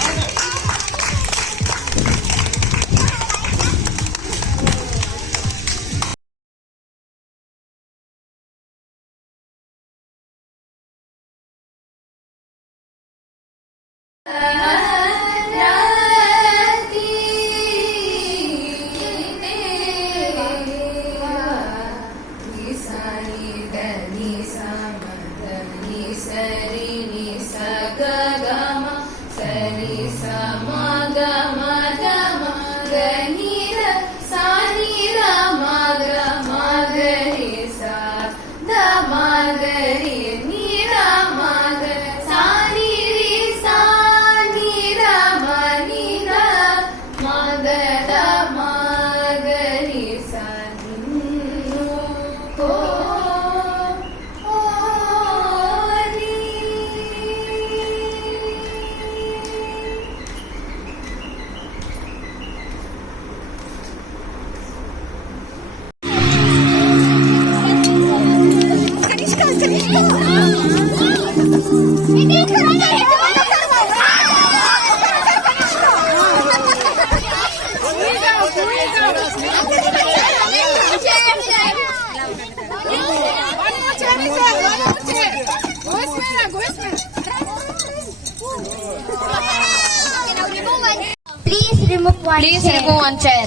Please remove one Please chair. remove one chair.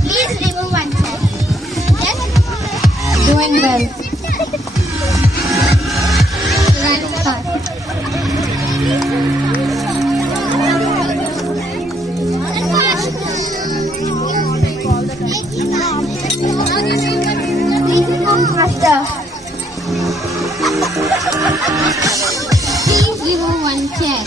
Please remove one chair. Yes? Doing well. Right, start. Please remove faster. Please remove one chair.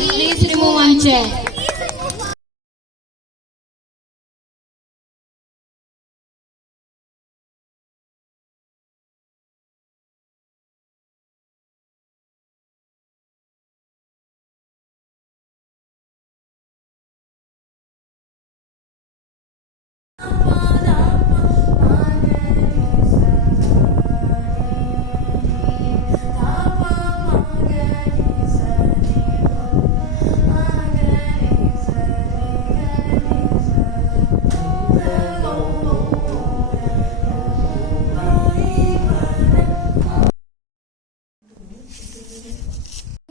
Please remove one chair.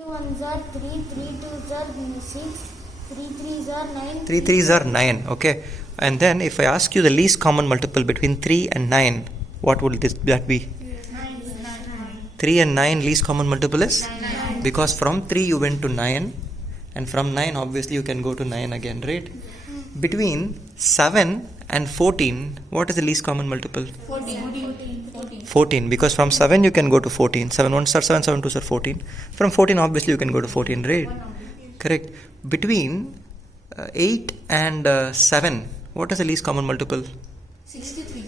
Ones are 3, 2s are 6, 3s are 9. 3s are 9. Okay. And then if I ask you the least common multiple between 3 and 9, what would that be? 3 and 9 least common multiple is? 9. Because from 3 you went to 9, and from 9 obviously you can go to 9 again, right? Between 7 and 14, what is the least common multiple? 14, because from 7 you can go to 14. 7 1s are 7, 7 2s are 14. From 14 obviously you can go to 14, right? Correct. Between 8 and 7, what is the least common multiple? 63.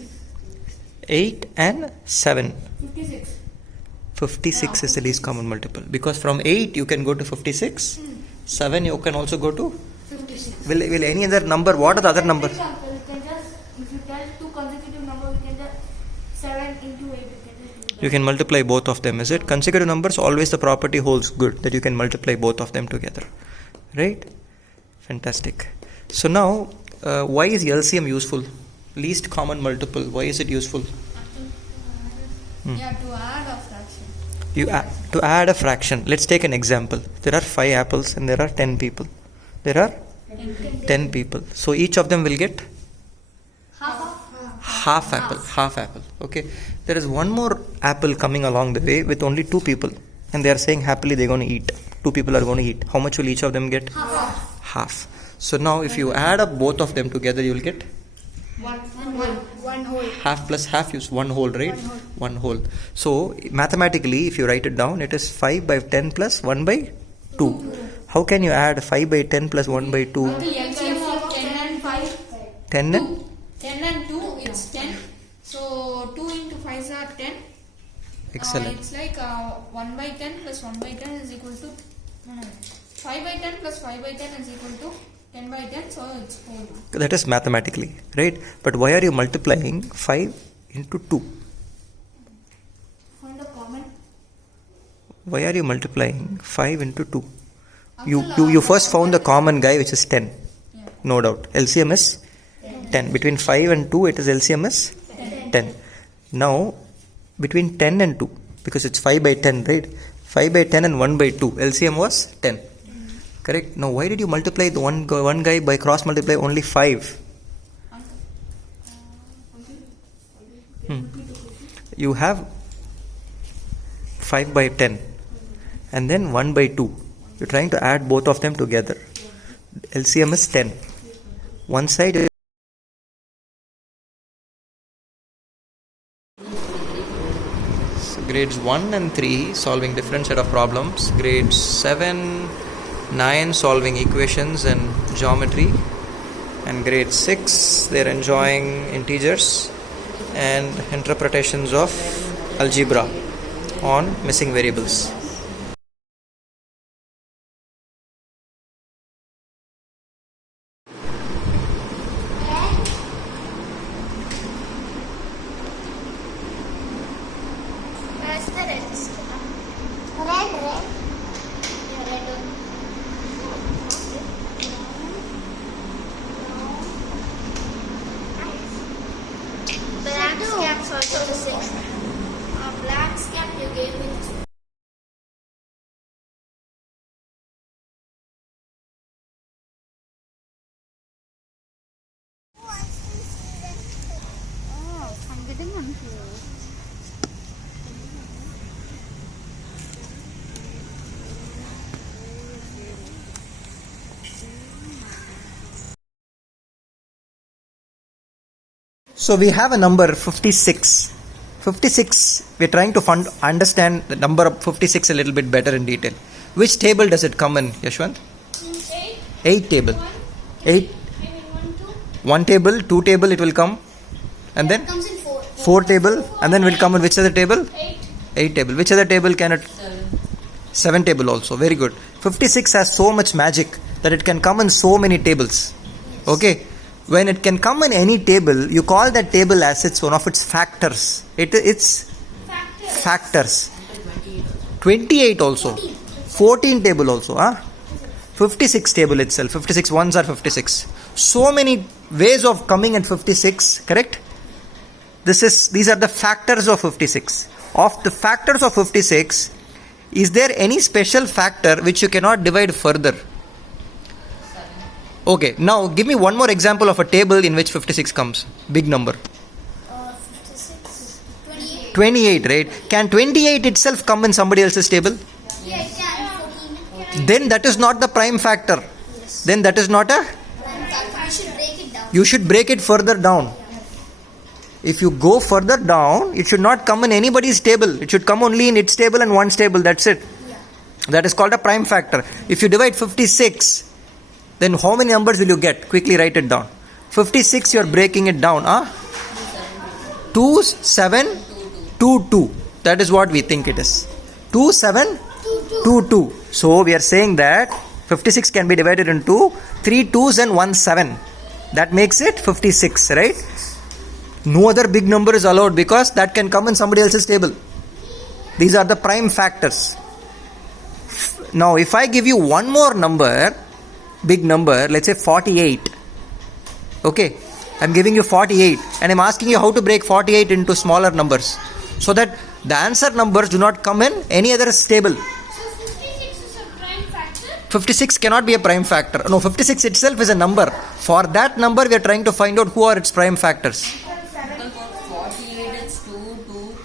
8 and 7. 56. 56 is the least common multiple, because from 8 you can go to 56. 7 you can also go to 56. will any other number, what are the other numbers? Example, you can just, if you tell two consecutive numbers, you can just 7 into 8. You can multiply both of them, is it? Consecutive numbers, always the property holds good that you can multiply both of them together, right? Fantastic. So now why is LCM useful? Least common multiple. Why is it useful? Yeah, to add a fraction. To add a fraction. Let's take an example. There are 5 apples and there are 10 people. There are 10 people. So each of them will get half apple. Okay. There is one more apple coming along the way with only 2 people, and they are saying happily they're going to eat. 2 people are going to eat. How much will each of them get? Half. So now if you add up both of them together, you will get One whole. half plus half is 1 whole, right? 1 whole. So mathematically, if you write it down, it is 5 by 10 plus 1 by 2. How can you add 5 by 10 plus 1 by 2? The LCM of 10 and 5. 10 and? 10 and 2, it's 10. So 2 into 5 are 10. Excellent. It's like 1 by 10 plus 1 by 10 is equal to 5 by 10 plus 5 by 10 is equal to 10 by 10. So it's whole. That is mathematically, right? But why are you multiplying 5 into 2? Find a common. Why are you multiplying 5 into 2? You first found the common guy, which is 10. No doubt. LCM is 10. Between 5 and 2, it is LCM is 10. Now, between 10 and 2, because it's 5 by 10, right? 5 by 10 and 1 by 2, LCM was 10. Correct? Now, why did you multiply the one guy by cross multiply only 5? You have 5 by 10 and then 1 by 2. You're trying to add both of them together. LCM is 10. One side is grades 1 and 3 solving different set of problems. Grades 7, 9 solving equations and geometry. And grade 6 they're enjoying integers and interpretations of algebra on missing variables. Where's the red? Red. Yeah, red one. Black scabs also the same. Black scab you gave me. I'm getting confused. So we have a number 56. 56, we're trying to understand the number of 56 a little bit better in detail. Which table does it come in, Yashwant? 8 table. 8. 1 table, 2 table it will come. And then? It comes in 4. 4 table. And then will come in which other table? 8 table. Which other table can it? 7 table also. Very good. 56 has so much magic that it can come in so many tables. Okay. When it can come in any table, you call that table as its one of its factors. It's factors. 28 also. 14 table also. 56 table itself. 56 ones are 56. So many ways of coming at 56. Correct? These are the factors of 56. Of the factors of 56, is there any special factor which you cannot divide further? Okay, now give me one more example of a table in which 56 comes. Big number. 56. 28. 28, right? Can 28 itself come in somebody else's table? Yeah, it can. 14. Then that is not the prime factor. Yes. Then that is not a... You should break it down. You should break it further down. If you go further down, it should not come in anybody's table. It should come only in its table and one's table. That's it. Yeah. That is called a prime factor. If you divide 56, then how many numbers will you get? Quickly write it down. 56, you are breaking it down. 2, 7, 2, 2. That is what we think it is. 2, 7, 2, 2. So we are saying that 56 can be divided into 3 2s and 1 7. That makes it 56, right? No other big number is allowed because that can come in somebody else's table. These are the prime factors. Now if I give you one more number, big number, let's say 48. Okay, I'm giving you 48 and I'm asking you how to break 48 into smaller numbers so that the answer numbers do not come in any other table. So 56 is a prime factor? 56 cannot be a prime factor. No, 56 itself is a number. For that number, we are trying to find out who are its prime factors. 48 is 2,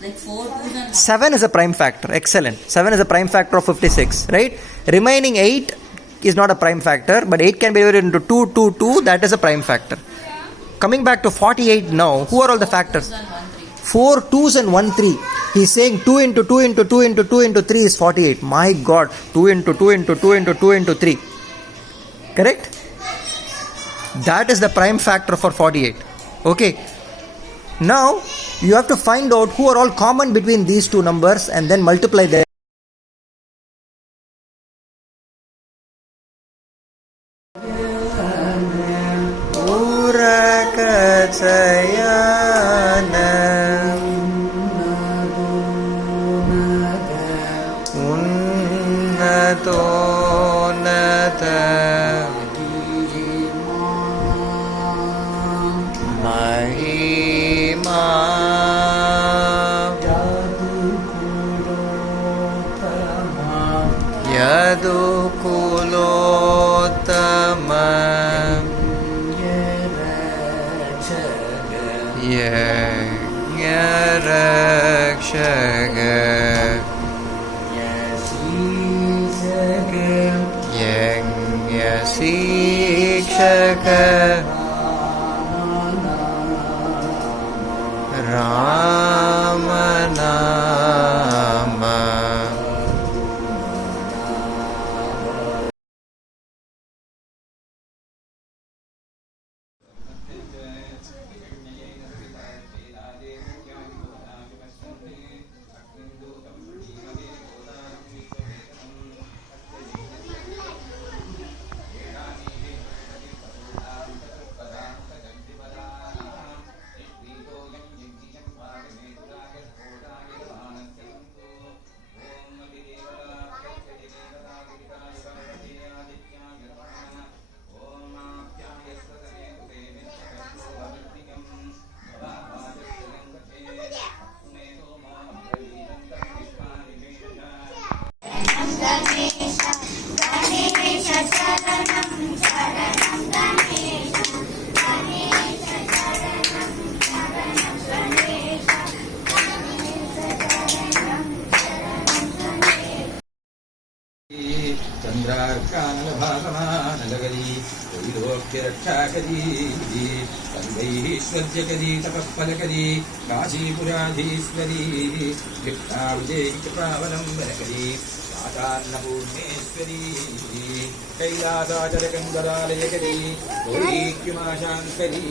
like 4 2s and 7 is a prime factor. Excellent. 7 is a prime factor of 56, right? Remaining 8 is not a prime factor, but 8 can be divided into 2, 2, 2. That is a prime factor. Coming back to 48 now, who are all the factors? 4 2s and 1 3. He's saying 2 into 2 into 2 into 2 into 3 is 48. My God, 2 into 2 into 2 into 2 into 3. Correct? That is the prime factor for 48. Okay. Now, you have to find out who are all common between these two numbers and then multiply them. चंद्रार्कानलभासमानलगरी वैलोक्यरक्षाकरी सर्वैश्वर्यकरी तपःफलकरी काशीपुराधीश्वरी कृष्णाविजयकृपावलम्बनकरी सातान्नपूर्णेश्वरी कैलासाचलकन्दरालयकरी गौरीक्युमाशाङ्करी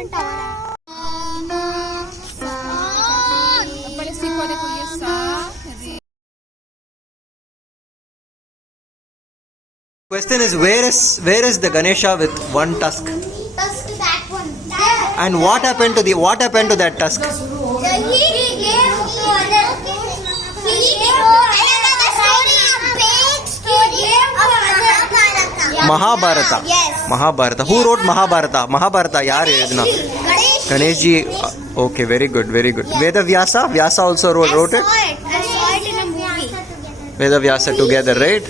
Question is where is the Ganesha with one tusk? Tusk, that one. And what happened to that tusk? He gave Mahabharata. Yes. Mahabharata. Who wrote Mahabharata? Mahabharata yaar edna? Ganesh ji. Okay, very good, very good. Veda Vyasa also wrote it. I saw it in a movie. Veda Vyasa together, right?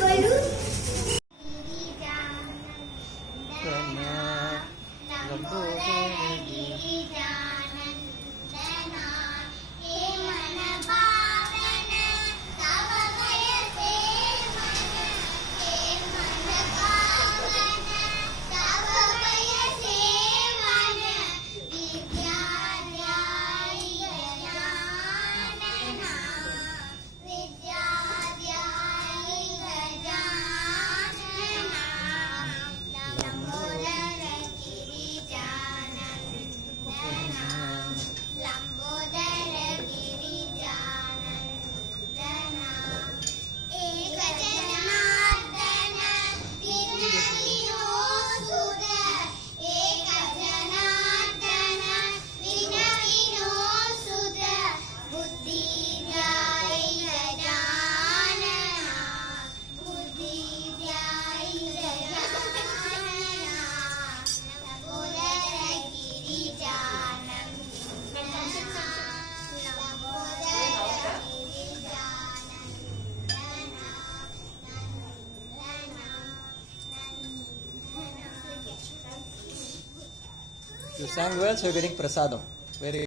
You sang well, so you're getting Prasadam. Very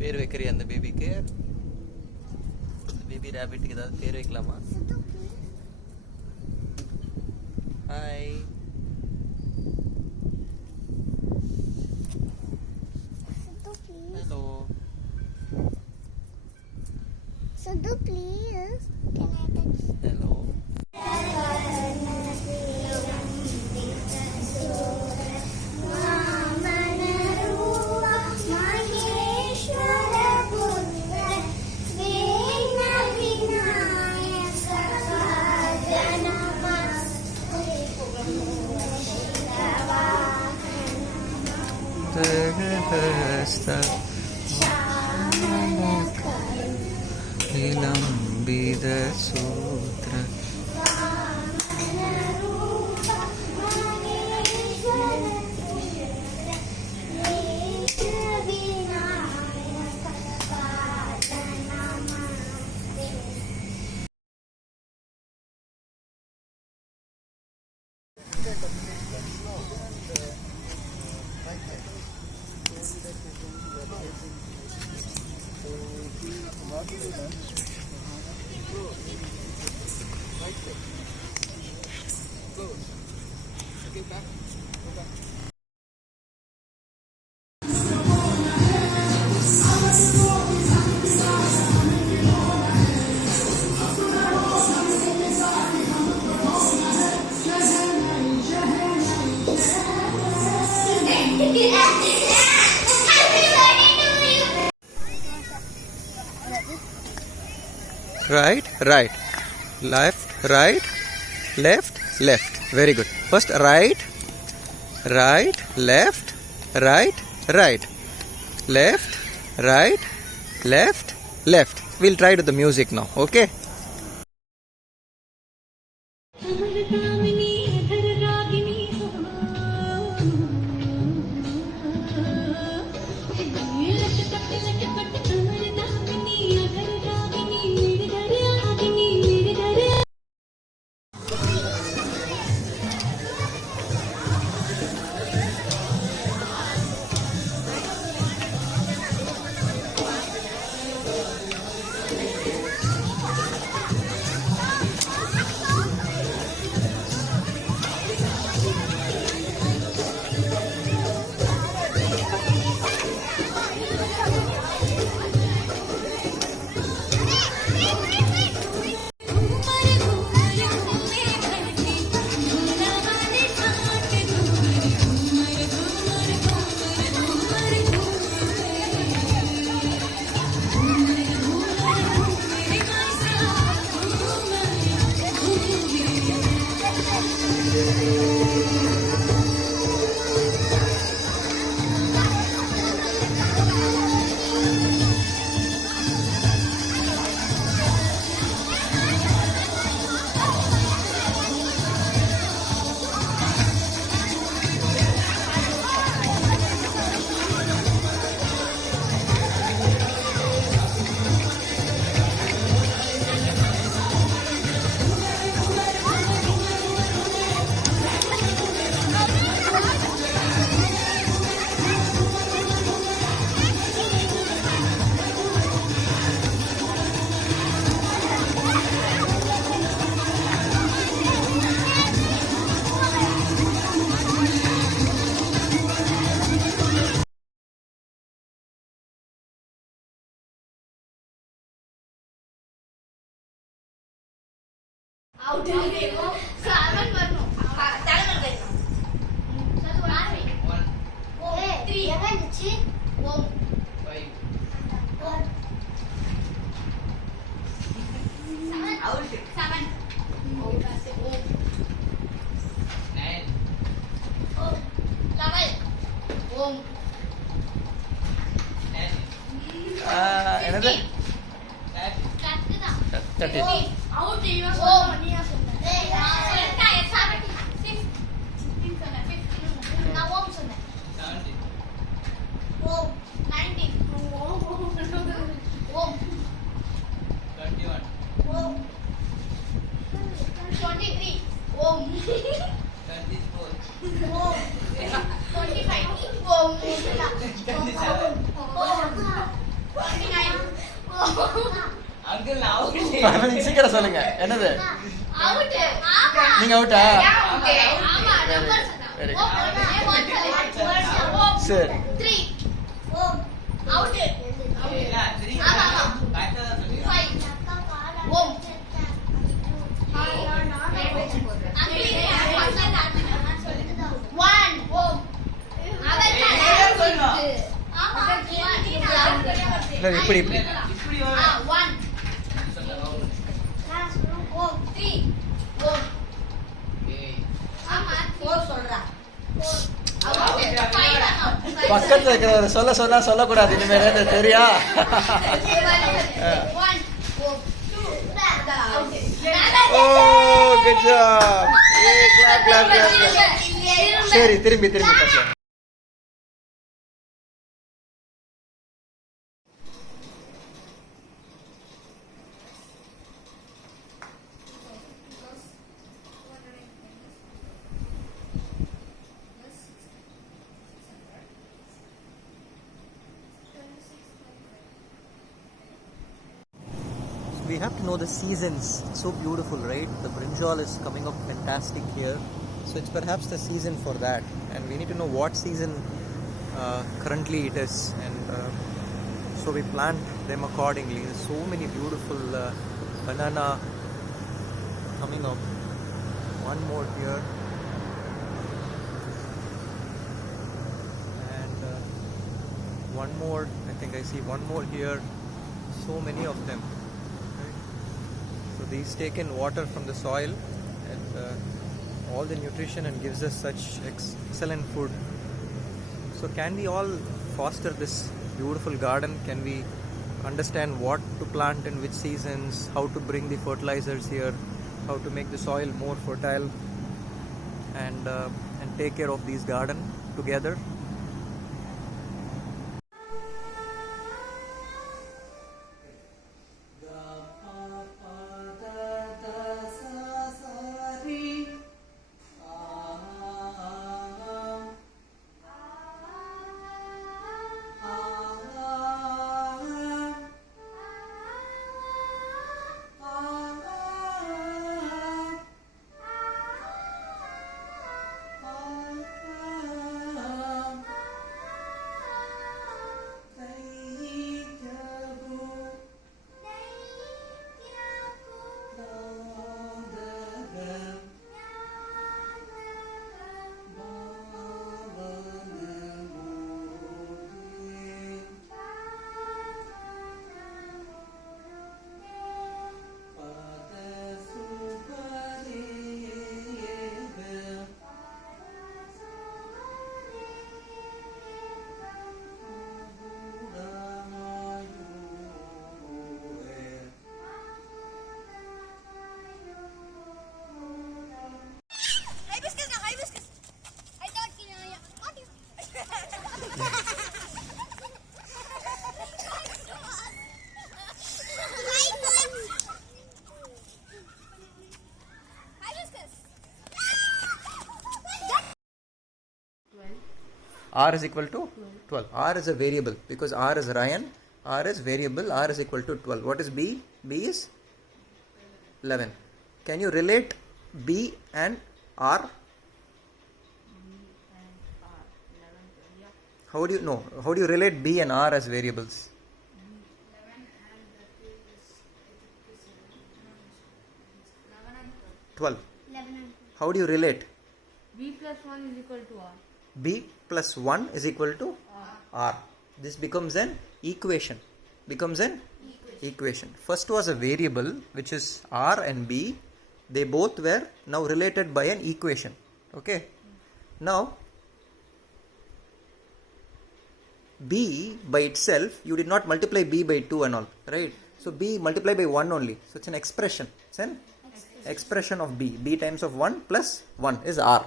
பேர் வைக்கிறியா அந்த பேபிக்கு? Baby ராபிட்டுக்கு ஏதாவது பேர் வைக்கலாமா? Hi. Hello. Sidhu, please. Can I touch? Hello. Vilambida Sutra Right, right, left, right, left, left. Very good. First right, right, left, right, right, left, right, left, left. We'll try to the music now, okay? Out देखो सामान बनो ताला बन गई sir तो आ रही 1 3 यहाँ नीचे 1 5 सामान आउट सामान ओ से 9 ओ level 10 another 30 out even niya sunna ka ऐसा बैठी 16 sunna 15 now om sunna 17 om 19 om 21 om 23 om 34 om 25 om 27 29 Uncle now. சீக்கிரம் சொல்லுங்க என்னது out ஆமா நீங்க அவுட்டா ஆமா நம்பர் Very ஓ சரி 3 ஓ அவுட் Yeah, 3. ஆமா ஆமா Back 5 ஓம் ஒன் ஓம் ஆமா இல்ல இப்படி இப்படி ஒன் ஓம் 3 ஓம் ஆமா 4 சொல்றா பக்கத்துல இருக்கிற சொல்ல சொல்லக்கூடாது இனிமேல தெரியா ஓ குட் ஜாப் கிளாப் சரி திரும்பி பண்ணலாம் we have to know the seasons. It's so beautiful, right? The brinjal is coming up fantastic here. So it's perhaps the season for that. And we need to know what season currently it is. And so we plant them accordingly. There's so many beautiful banana coming up. One more here. And one more, I think I see one more here. So many of them. So these take in water from the soil and all the nutrition and gives us such excellent food. So can we all foster this beautiful garden? Can we understand what to plant in which seasons, how to bring the fertilizers here, how to make the soil more fertile, and take care of these garden together? R is equal to 12. R is a variable because R is Ryan. R is variable. R is equal to 12. What is B? B is 11. Can you relate B and R? How do you know? How do you relate B and R as variables? 12. 11. How do you relate? B plus 1 is equal to R. B plus 1 is equal to R. This becomes an equation. First was a variable which is R and B. They both were now related by an equation. Okay. Now B by itself, you did not multiply B by 2 and all, right? So B multiplied by 1 only. So it's an expression. It's an expression of B. B times of 1 plus 1 is R.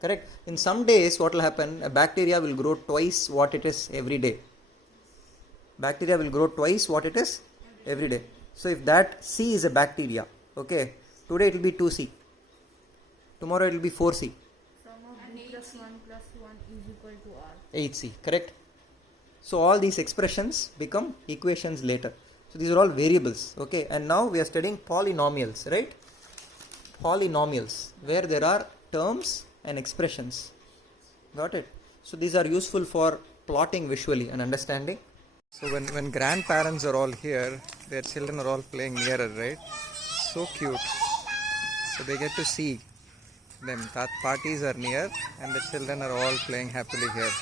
Correct? In some days, what will happen? A bacteria will grow twice what it is every day. Bacteria will grow twice what it is every day. So if that C is a bacteria, okay, today it will be 2C. Tomorrow it will be 4C. Sum of B plus 1 plus 1 is equal to R. 8C, correct? So all these expressions become equations later. So these are all variables, okay? And now we are studying polynomials, right? Polynomials, where there are terms and expressions. Got it? So these are useful for plotting visually and understanding. So when grandparents are all here, their children are all playing nearer, right? So cute. So they get to see them. That parties are near and the children are all playing happily here.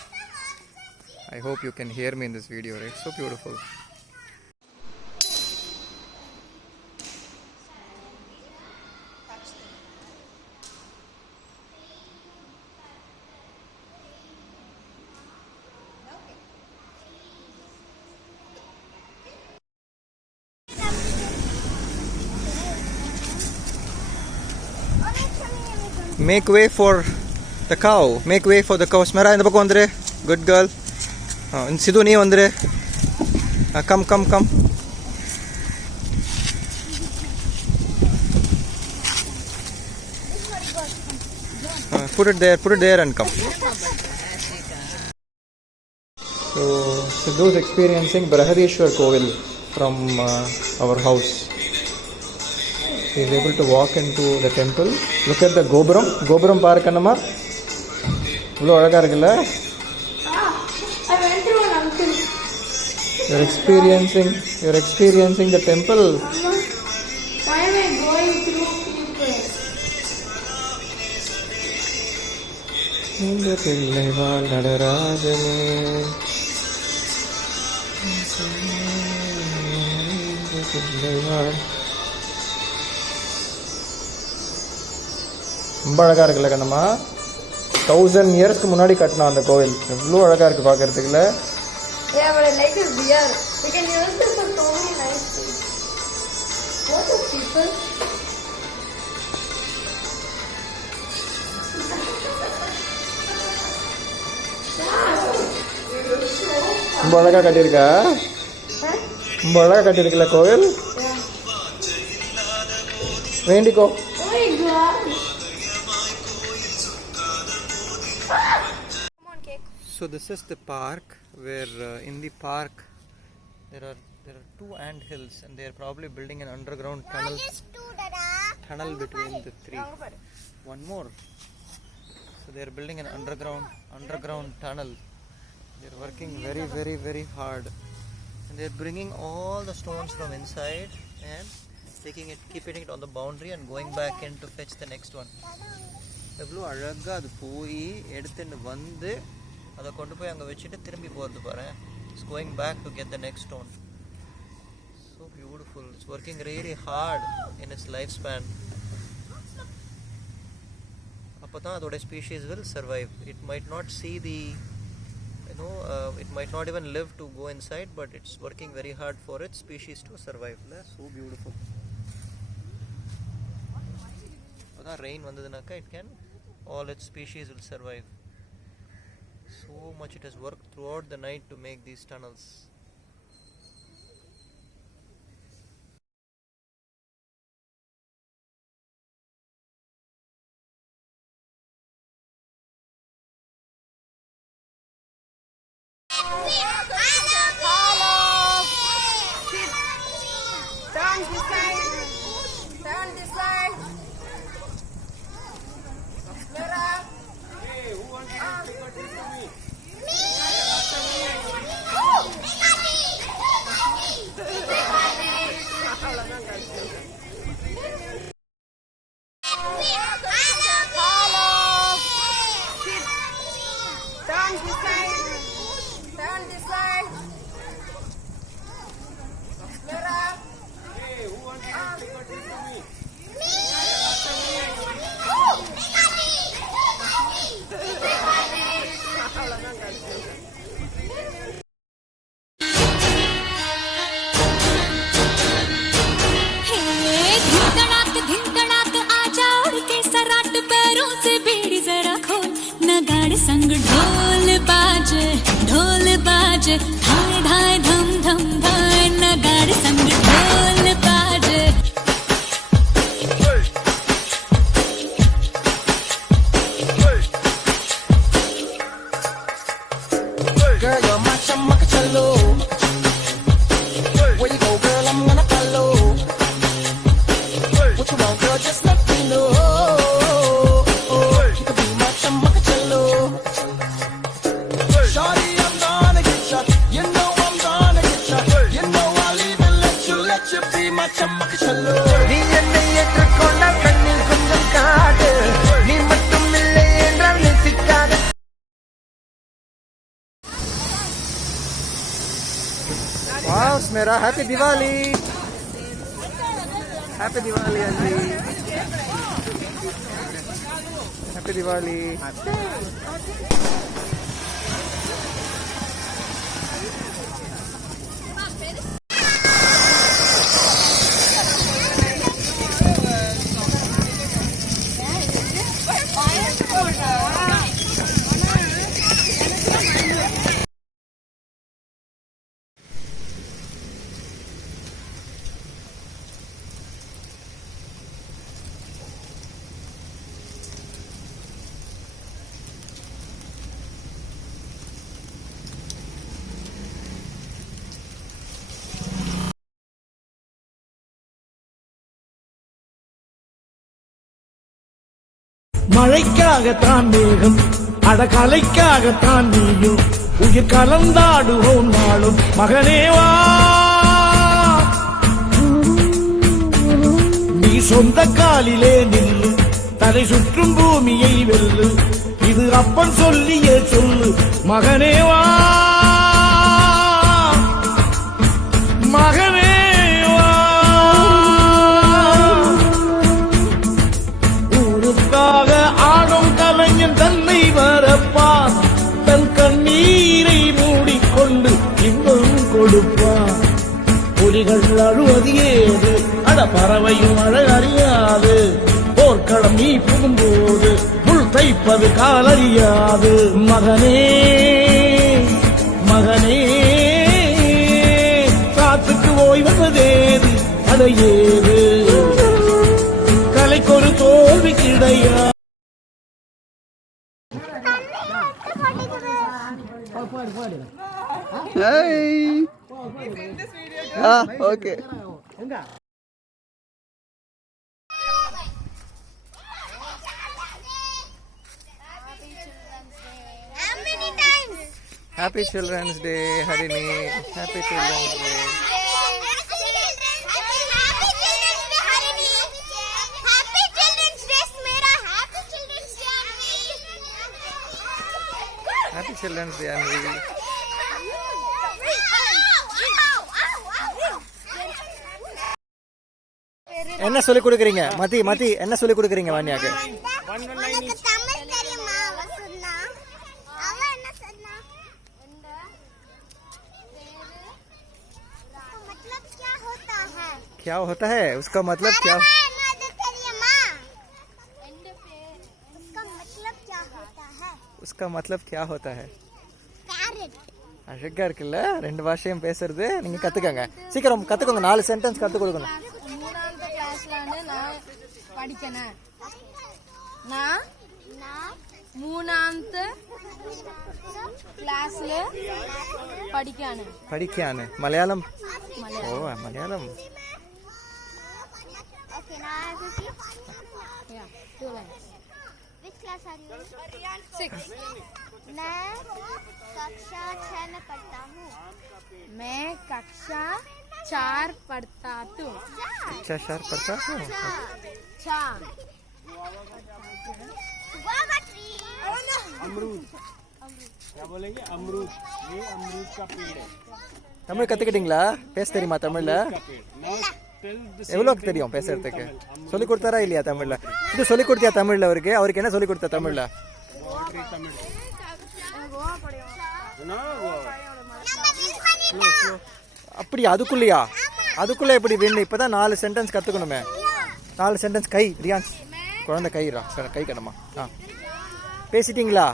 I hope you can hear me in this video, right? So beautiful. Make way for the cow. Make way for the cow. Smara in the bakku andre. Good girl. Sidhu nee andre. Come. Put it there and come. So Sidhu is experiencing Brahadeshwar Kovil from our house. He is able to walk into the temple. Look at the Gopuram. Gopuram paarkanama. Ivlo alaga irukilla. I went through an uncle. You're experiencing the temple. Mama, why am I going through people? இந்த பிள்ளைவாள் நடராஜனே இந்த பிள்ளைவாள் ரொம்ப அழகா இருக்குல்ல கண்ணம்மா. 1000 இயர்ஸ்க்கு முன்னாடி கட்டினா அந்த கோவில். எவ்வளோ அழகா இருக்கு பார்க்கறதுக்குல. Yeah, but I like this beer. We can use this for so many nice things. What are people? ரொம்ப அழகா கட்டியிருக்கா. ரொம்ப அழகா கட்டியிருக்குல்ல கோவில். வேண்டிக்கோ. Oh my God. Come on, cake. So this is the park where in the park there are 2 ant hills and they are probably building an underground tunnel between the 3. One more. So they are building an underground tunnel. They are working very hard and they are bringing all the stones from inside and keeping it on the boundary and going back in to fetch the next one. எவ்வளோ அழகாக அது போய் எடுத்துட்டு வந்து அதை கொண்டு போய் அங்கே வச்சுட்டு திரும்பி போகிறது பாரு. It's going back to get the next stone. So beautiful. It's working really hard in its life span. அப்போ தான் அதோட species will survive. It might not see the it might not even live to go inside, but it's working very hard for its species to survive. So beautiful. When rain vandadunaka, it can, all its species will survive. So much it has worked throughout the night to make these tunnels. Turn this side. Hey, who wants to take a trip with me? Turn this side. Hey, who wants to take a trip with me? संग ढोल बाजे धाय धाय धम धम धाय नगाड़ संग ढोल बाजे. Girl, you're my chamakachalo. Where you go, girl, I'm gonna follow. What you want, girl, just let me know. You can be my chamakachalo. Shawty, I'm gonna get ya. You know I'm gonna get ya. You know I'll even let you be my chamakachalo. நீ என்னை ஏற்றுக்கொண்டால் கண்ணில் கொஞ்சம் காடு. நீ மட்டும் இல்லை என்றால் நேசிக்காத. Wow, Smera, happy Diwali! Happy Diwali, Anji! Happy Diwali! மழைக்காகத்தான் மேகம் அடகலைக்காகத்தான் நீயும் உயிர் கலந்தாடுவோம் நாளும் மகனேவா நீ சொந்த காலிலே நில்லு தலை சுற்றும் பூமியை வெல்லு இது அப்பன் சொல்லியே சொல்லு மகனேவா மகனேவா ஊருக்காக ஆடும் கலைஞன் தன்னை வரப்பான் தன் கண்ணீரை மூடிக்கொண்டு இன்பம் கொடுப்பான் புலிகள் அழுவது ஏது அட பறவையும் அழ அறியாது போர்க்களம் நீ புகும்போது முள் தைப்பது காலறியாது மகனே மகனே காத்துக்கு ஓய்வதேது அடையேது கலைக்கொரு தோல்வி கிடையாது. Okay Happy Children's Day, Harini. Happy Children's Day. Happy Children's Day, Anvi. என்ன சொல்லி கொடுக்குறீங்க மதி மதி என்ன சொல்லி கொடுக்குறீங்க வாணியாக்கு क्या होता है उसका मतलब क्या उसका मतलब क्या होता है அழகா இருக்குல்ல ரெண்டு பாஷையும் பேசுறது நீங்க கத்துக்கங்க சீக்கிரம் கத்துக்கோங்க 4 சென்டென்ஸ் கத்து கொடுக்கணும் மூணாவது கிளாஸ்ல நான் படிக்கணும் நான் மூணாவது கிளாஸ்ல படிக்கானு மலையாளம் ஓ Malayalam Okay, now I have to teach. Yeah, 2 lines. Which class are you? 6. मैं कक्षा 6 में पढ़ता हूँ. मैं कक्षा 4 पढ़ता हूँ. कक्षा 4 पढ़ता हूँ. 4. Guava tree. अमरूद. क्या बोलेंगे अमरूद. ये अमरूद का पेड़ है. தமிழ் கத்துக்கிட்டீங்களா பேச தெரியுமா தமிழ்ல எவ்வளோக்கு தெரியும் பேசுறதுக்கு சொல்லி கொடுத்தாரா இல்லையா தமிழ்ல இது சொல்லி கொடுத்தியா தமிழ்ல அவருக்கு என்ன சொல்லி கொடுத்த தமிழ்ல அப்படி அதுக்குள்ள எப்படி வேணும் இப்பதான் 4 சென்டென்ஸ் கத்துக்கணுமே 4 சென்டென்ஸ் கை ரியான்ஸ் குழந்தை கைரா கை கடமா பேசிட்டீங்களா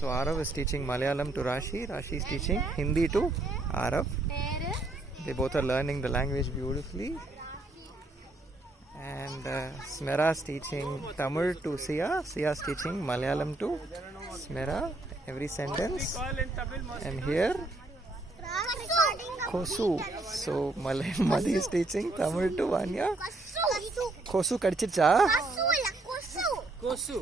So Arav is teaching Malayalam to Rashi. Rashi is teaching Hindi to Arav. They both are learning the language beautifully. And Smera is teaching Tamil to Sia. Sia is teaching Malayalam to Smera. Every sentence. And here Kosu. So Madhi is teaching Tamil to Vanya. Kosu kadichicha. कोसु.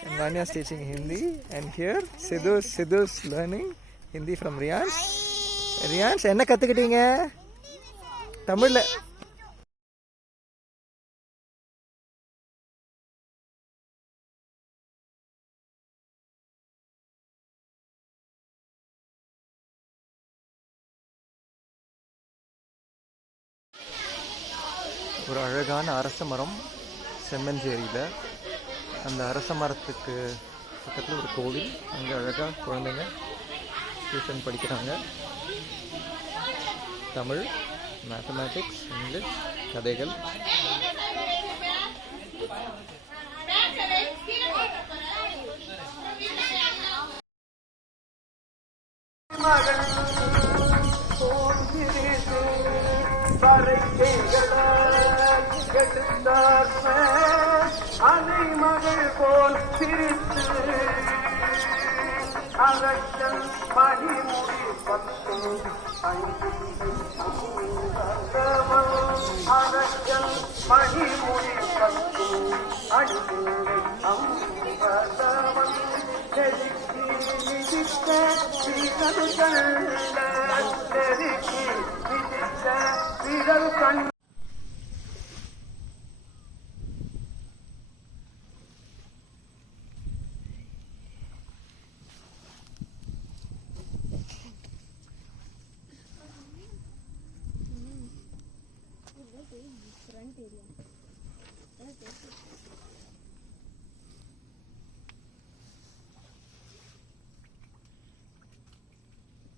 And Vanya is teaching Hindi, and here Sidhu is learning Hindi from Riyansh. Riyansh, என்ன கத்துக்கிட்டீங்க தமிழ்ல? ஒரு அழகான அரச மரம் செம்மஞ்சேரியில் அந்த அரச மரத்துக்கு பக்கத்தில் ஒரு கோவில் அங்கே அழகாக குழந்தைங்க டியூஷன் படிக்கிறாங்க தமிழ் மேத்தமேட்டிக்ஸ் இங்கிலீஷ் கதைகள் மகள் போல் சிரித்து அகற்றல் மணிமுடி பத்தும் அகற்றல் மணிமுடி பத்தும் அடிக்கின்ற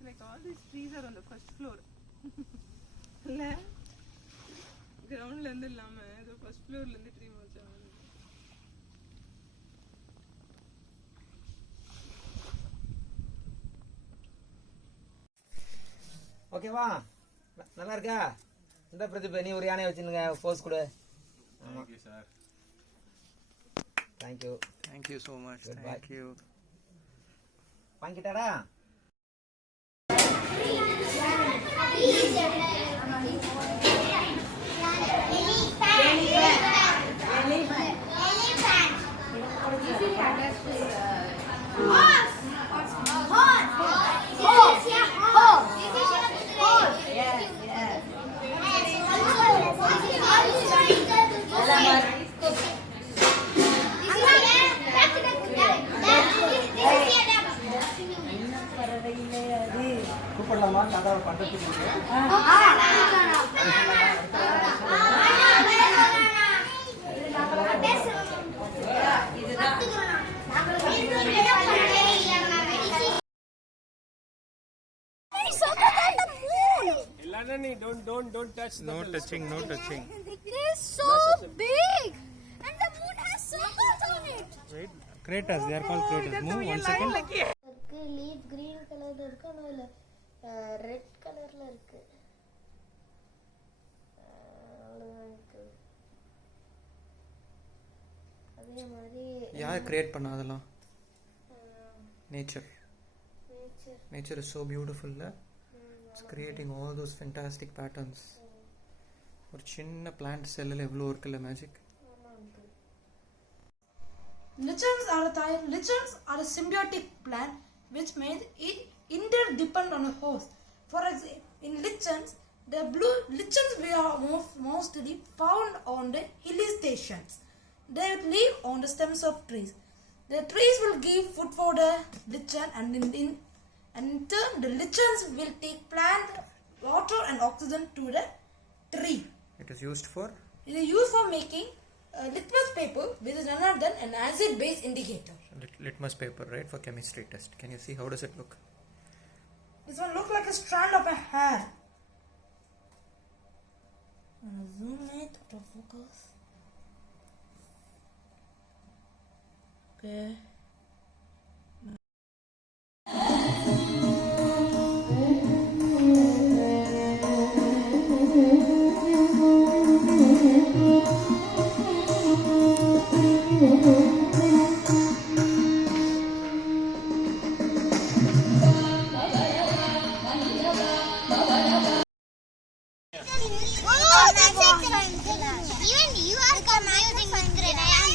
Like all these trees are on the first floor. இல்ல கிரவுண்ட்ல இருந்து இல்லாம இது ஃபர்ஸ்ட் ஃப்ளோர்ல இருந்து ட்ரீ வச்சாங்க. ஓகேவா? நல்லா இருக்கா? இந்த பிரதீப் நீ ஒரு யானை வச்சுருங்க போஸ் கொடு. Thank you, sir. Thank you. Thank you so much. Thank you. வாங்கிட்டாடா? கூப்பிடலாமா? தாத்தா பண்றதுக்கு Don't touch. No touching. It is so big, and the moon has circles on it. Wait, craters. They are called craters. Move 1 second. Leaf green கலர்ல இருக்கு, ஆனா இல்ல red கலர்ல இருக்கு. அதே மாதிரி யார் கிரியேட் பண்ணா அதெல்லாம்? Nature is so beautiful. It's creating all those fantastic patterns. ஒரு சின்ன plant cell எவ்வளோ இருக்குல்ல magic. Lichens are a symbiotic plant which made it interdependent on a host. For example, in lichens, the blue lichens we are mostly found on the hilly stations. They live on the stems of trees. The trees will give food for the lichen, and in turn the lichens will take plant water and oxygen to the tree. It is used for? It is used for making litmus paper, which is none other than an acid-base indicator. Litmus paper, right, for chemistry test. Can you see how does it look? This one looks like a strand of a hair. I'm gonna zoom it out of focus. Okay. Even you are confusing with grenade.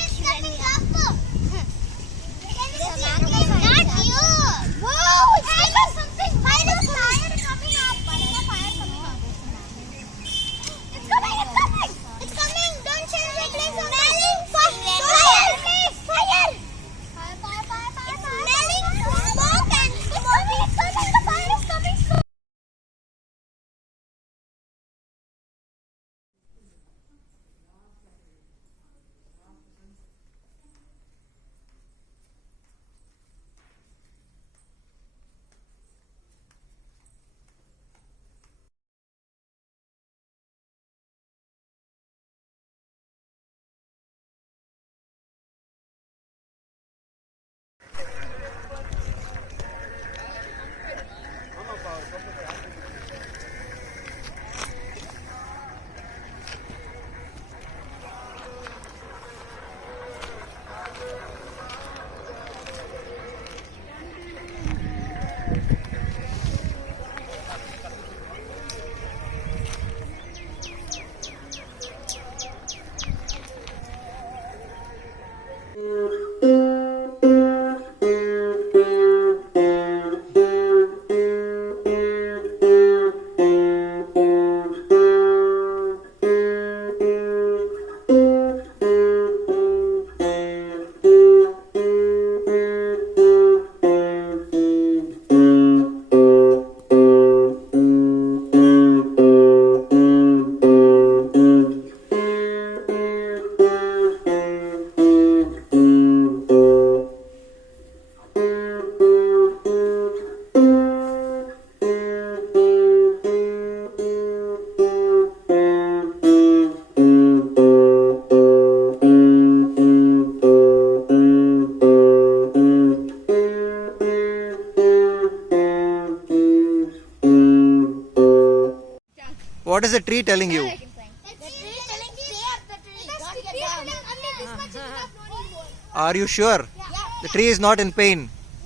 What is the tree telling you? The tree is telling stay up the tree. Don't get down. Only this much is enough, not anymore. Are you sure? Yeah. The tree is not in pain.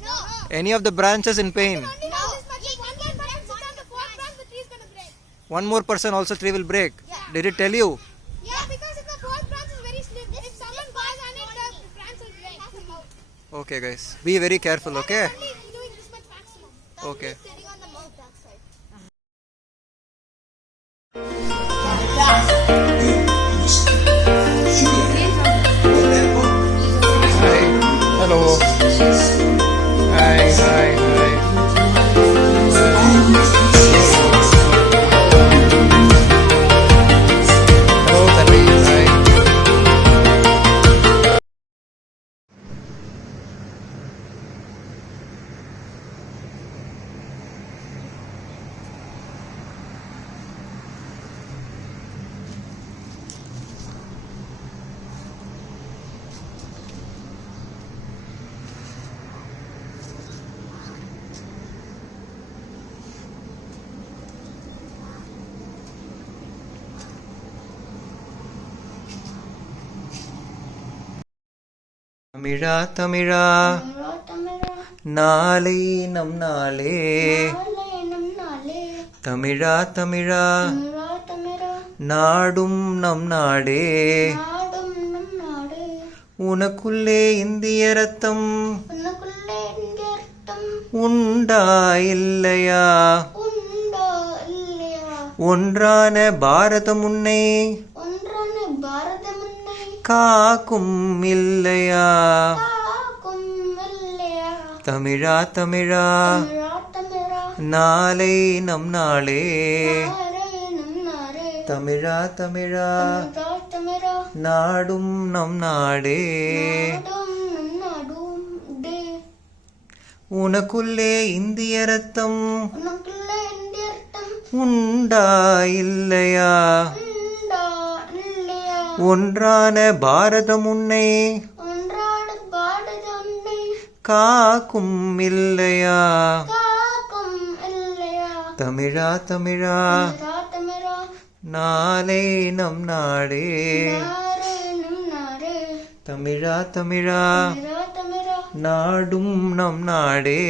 No. Any of the branches in pain? Only have this much. If one more person sit on the fourth branch, the tree is going to break. One more person also tree will break. Yeah. Did it tell you? Yeah, because if the fourth branch is very slim, if someone goes on it, the branch will break. Okay guys, be very careful, okay? Only doing this much maximum. Okay. Sitting on the mouth that side. Hi. Hello. Hi, hi, hi. Hello, Tanvi. Hi. Tamizha Tamizha நாளை நம் நாளே தமிழா தமிழா நாடும் நம் நாடே உனக்குள்ளே இந்திய ரத்தம் உண்டா இல்லையா ஒன்றான பாரதம் உன்னை காக்கும் இல்லையா தமிழா தமிழா நாளை நம் நாளே தமிழா தமிழா நாடும் நம் நாடே உனக்குள்ளே இந்திய ரத்தம் உண்டா இல்லையா ஒன்றான பாரதம் உன்னை காக்கும் இல்லையா தமிழா தமிழா நாளை நம் நாடே தமிழா தமிழா நாடும் நம் நாடே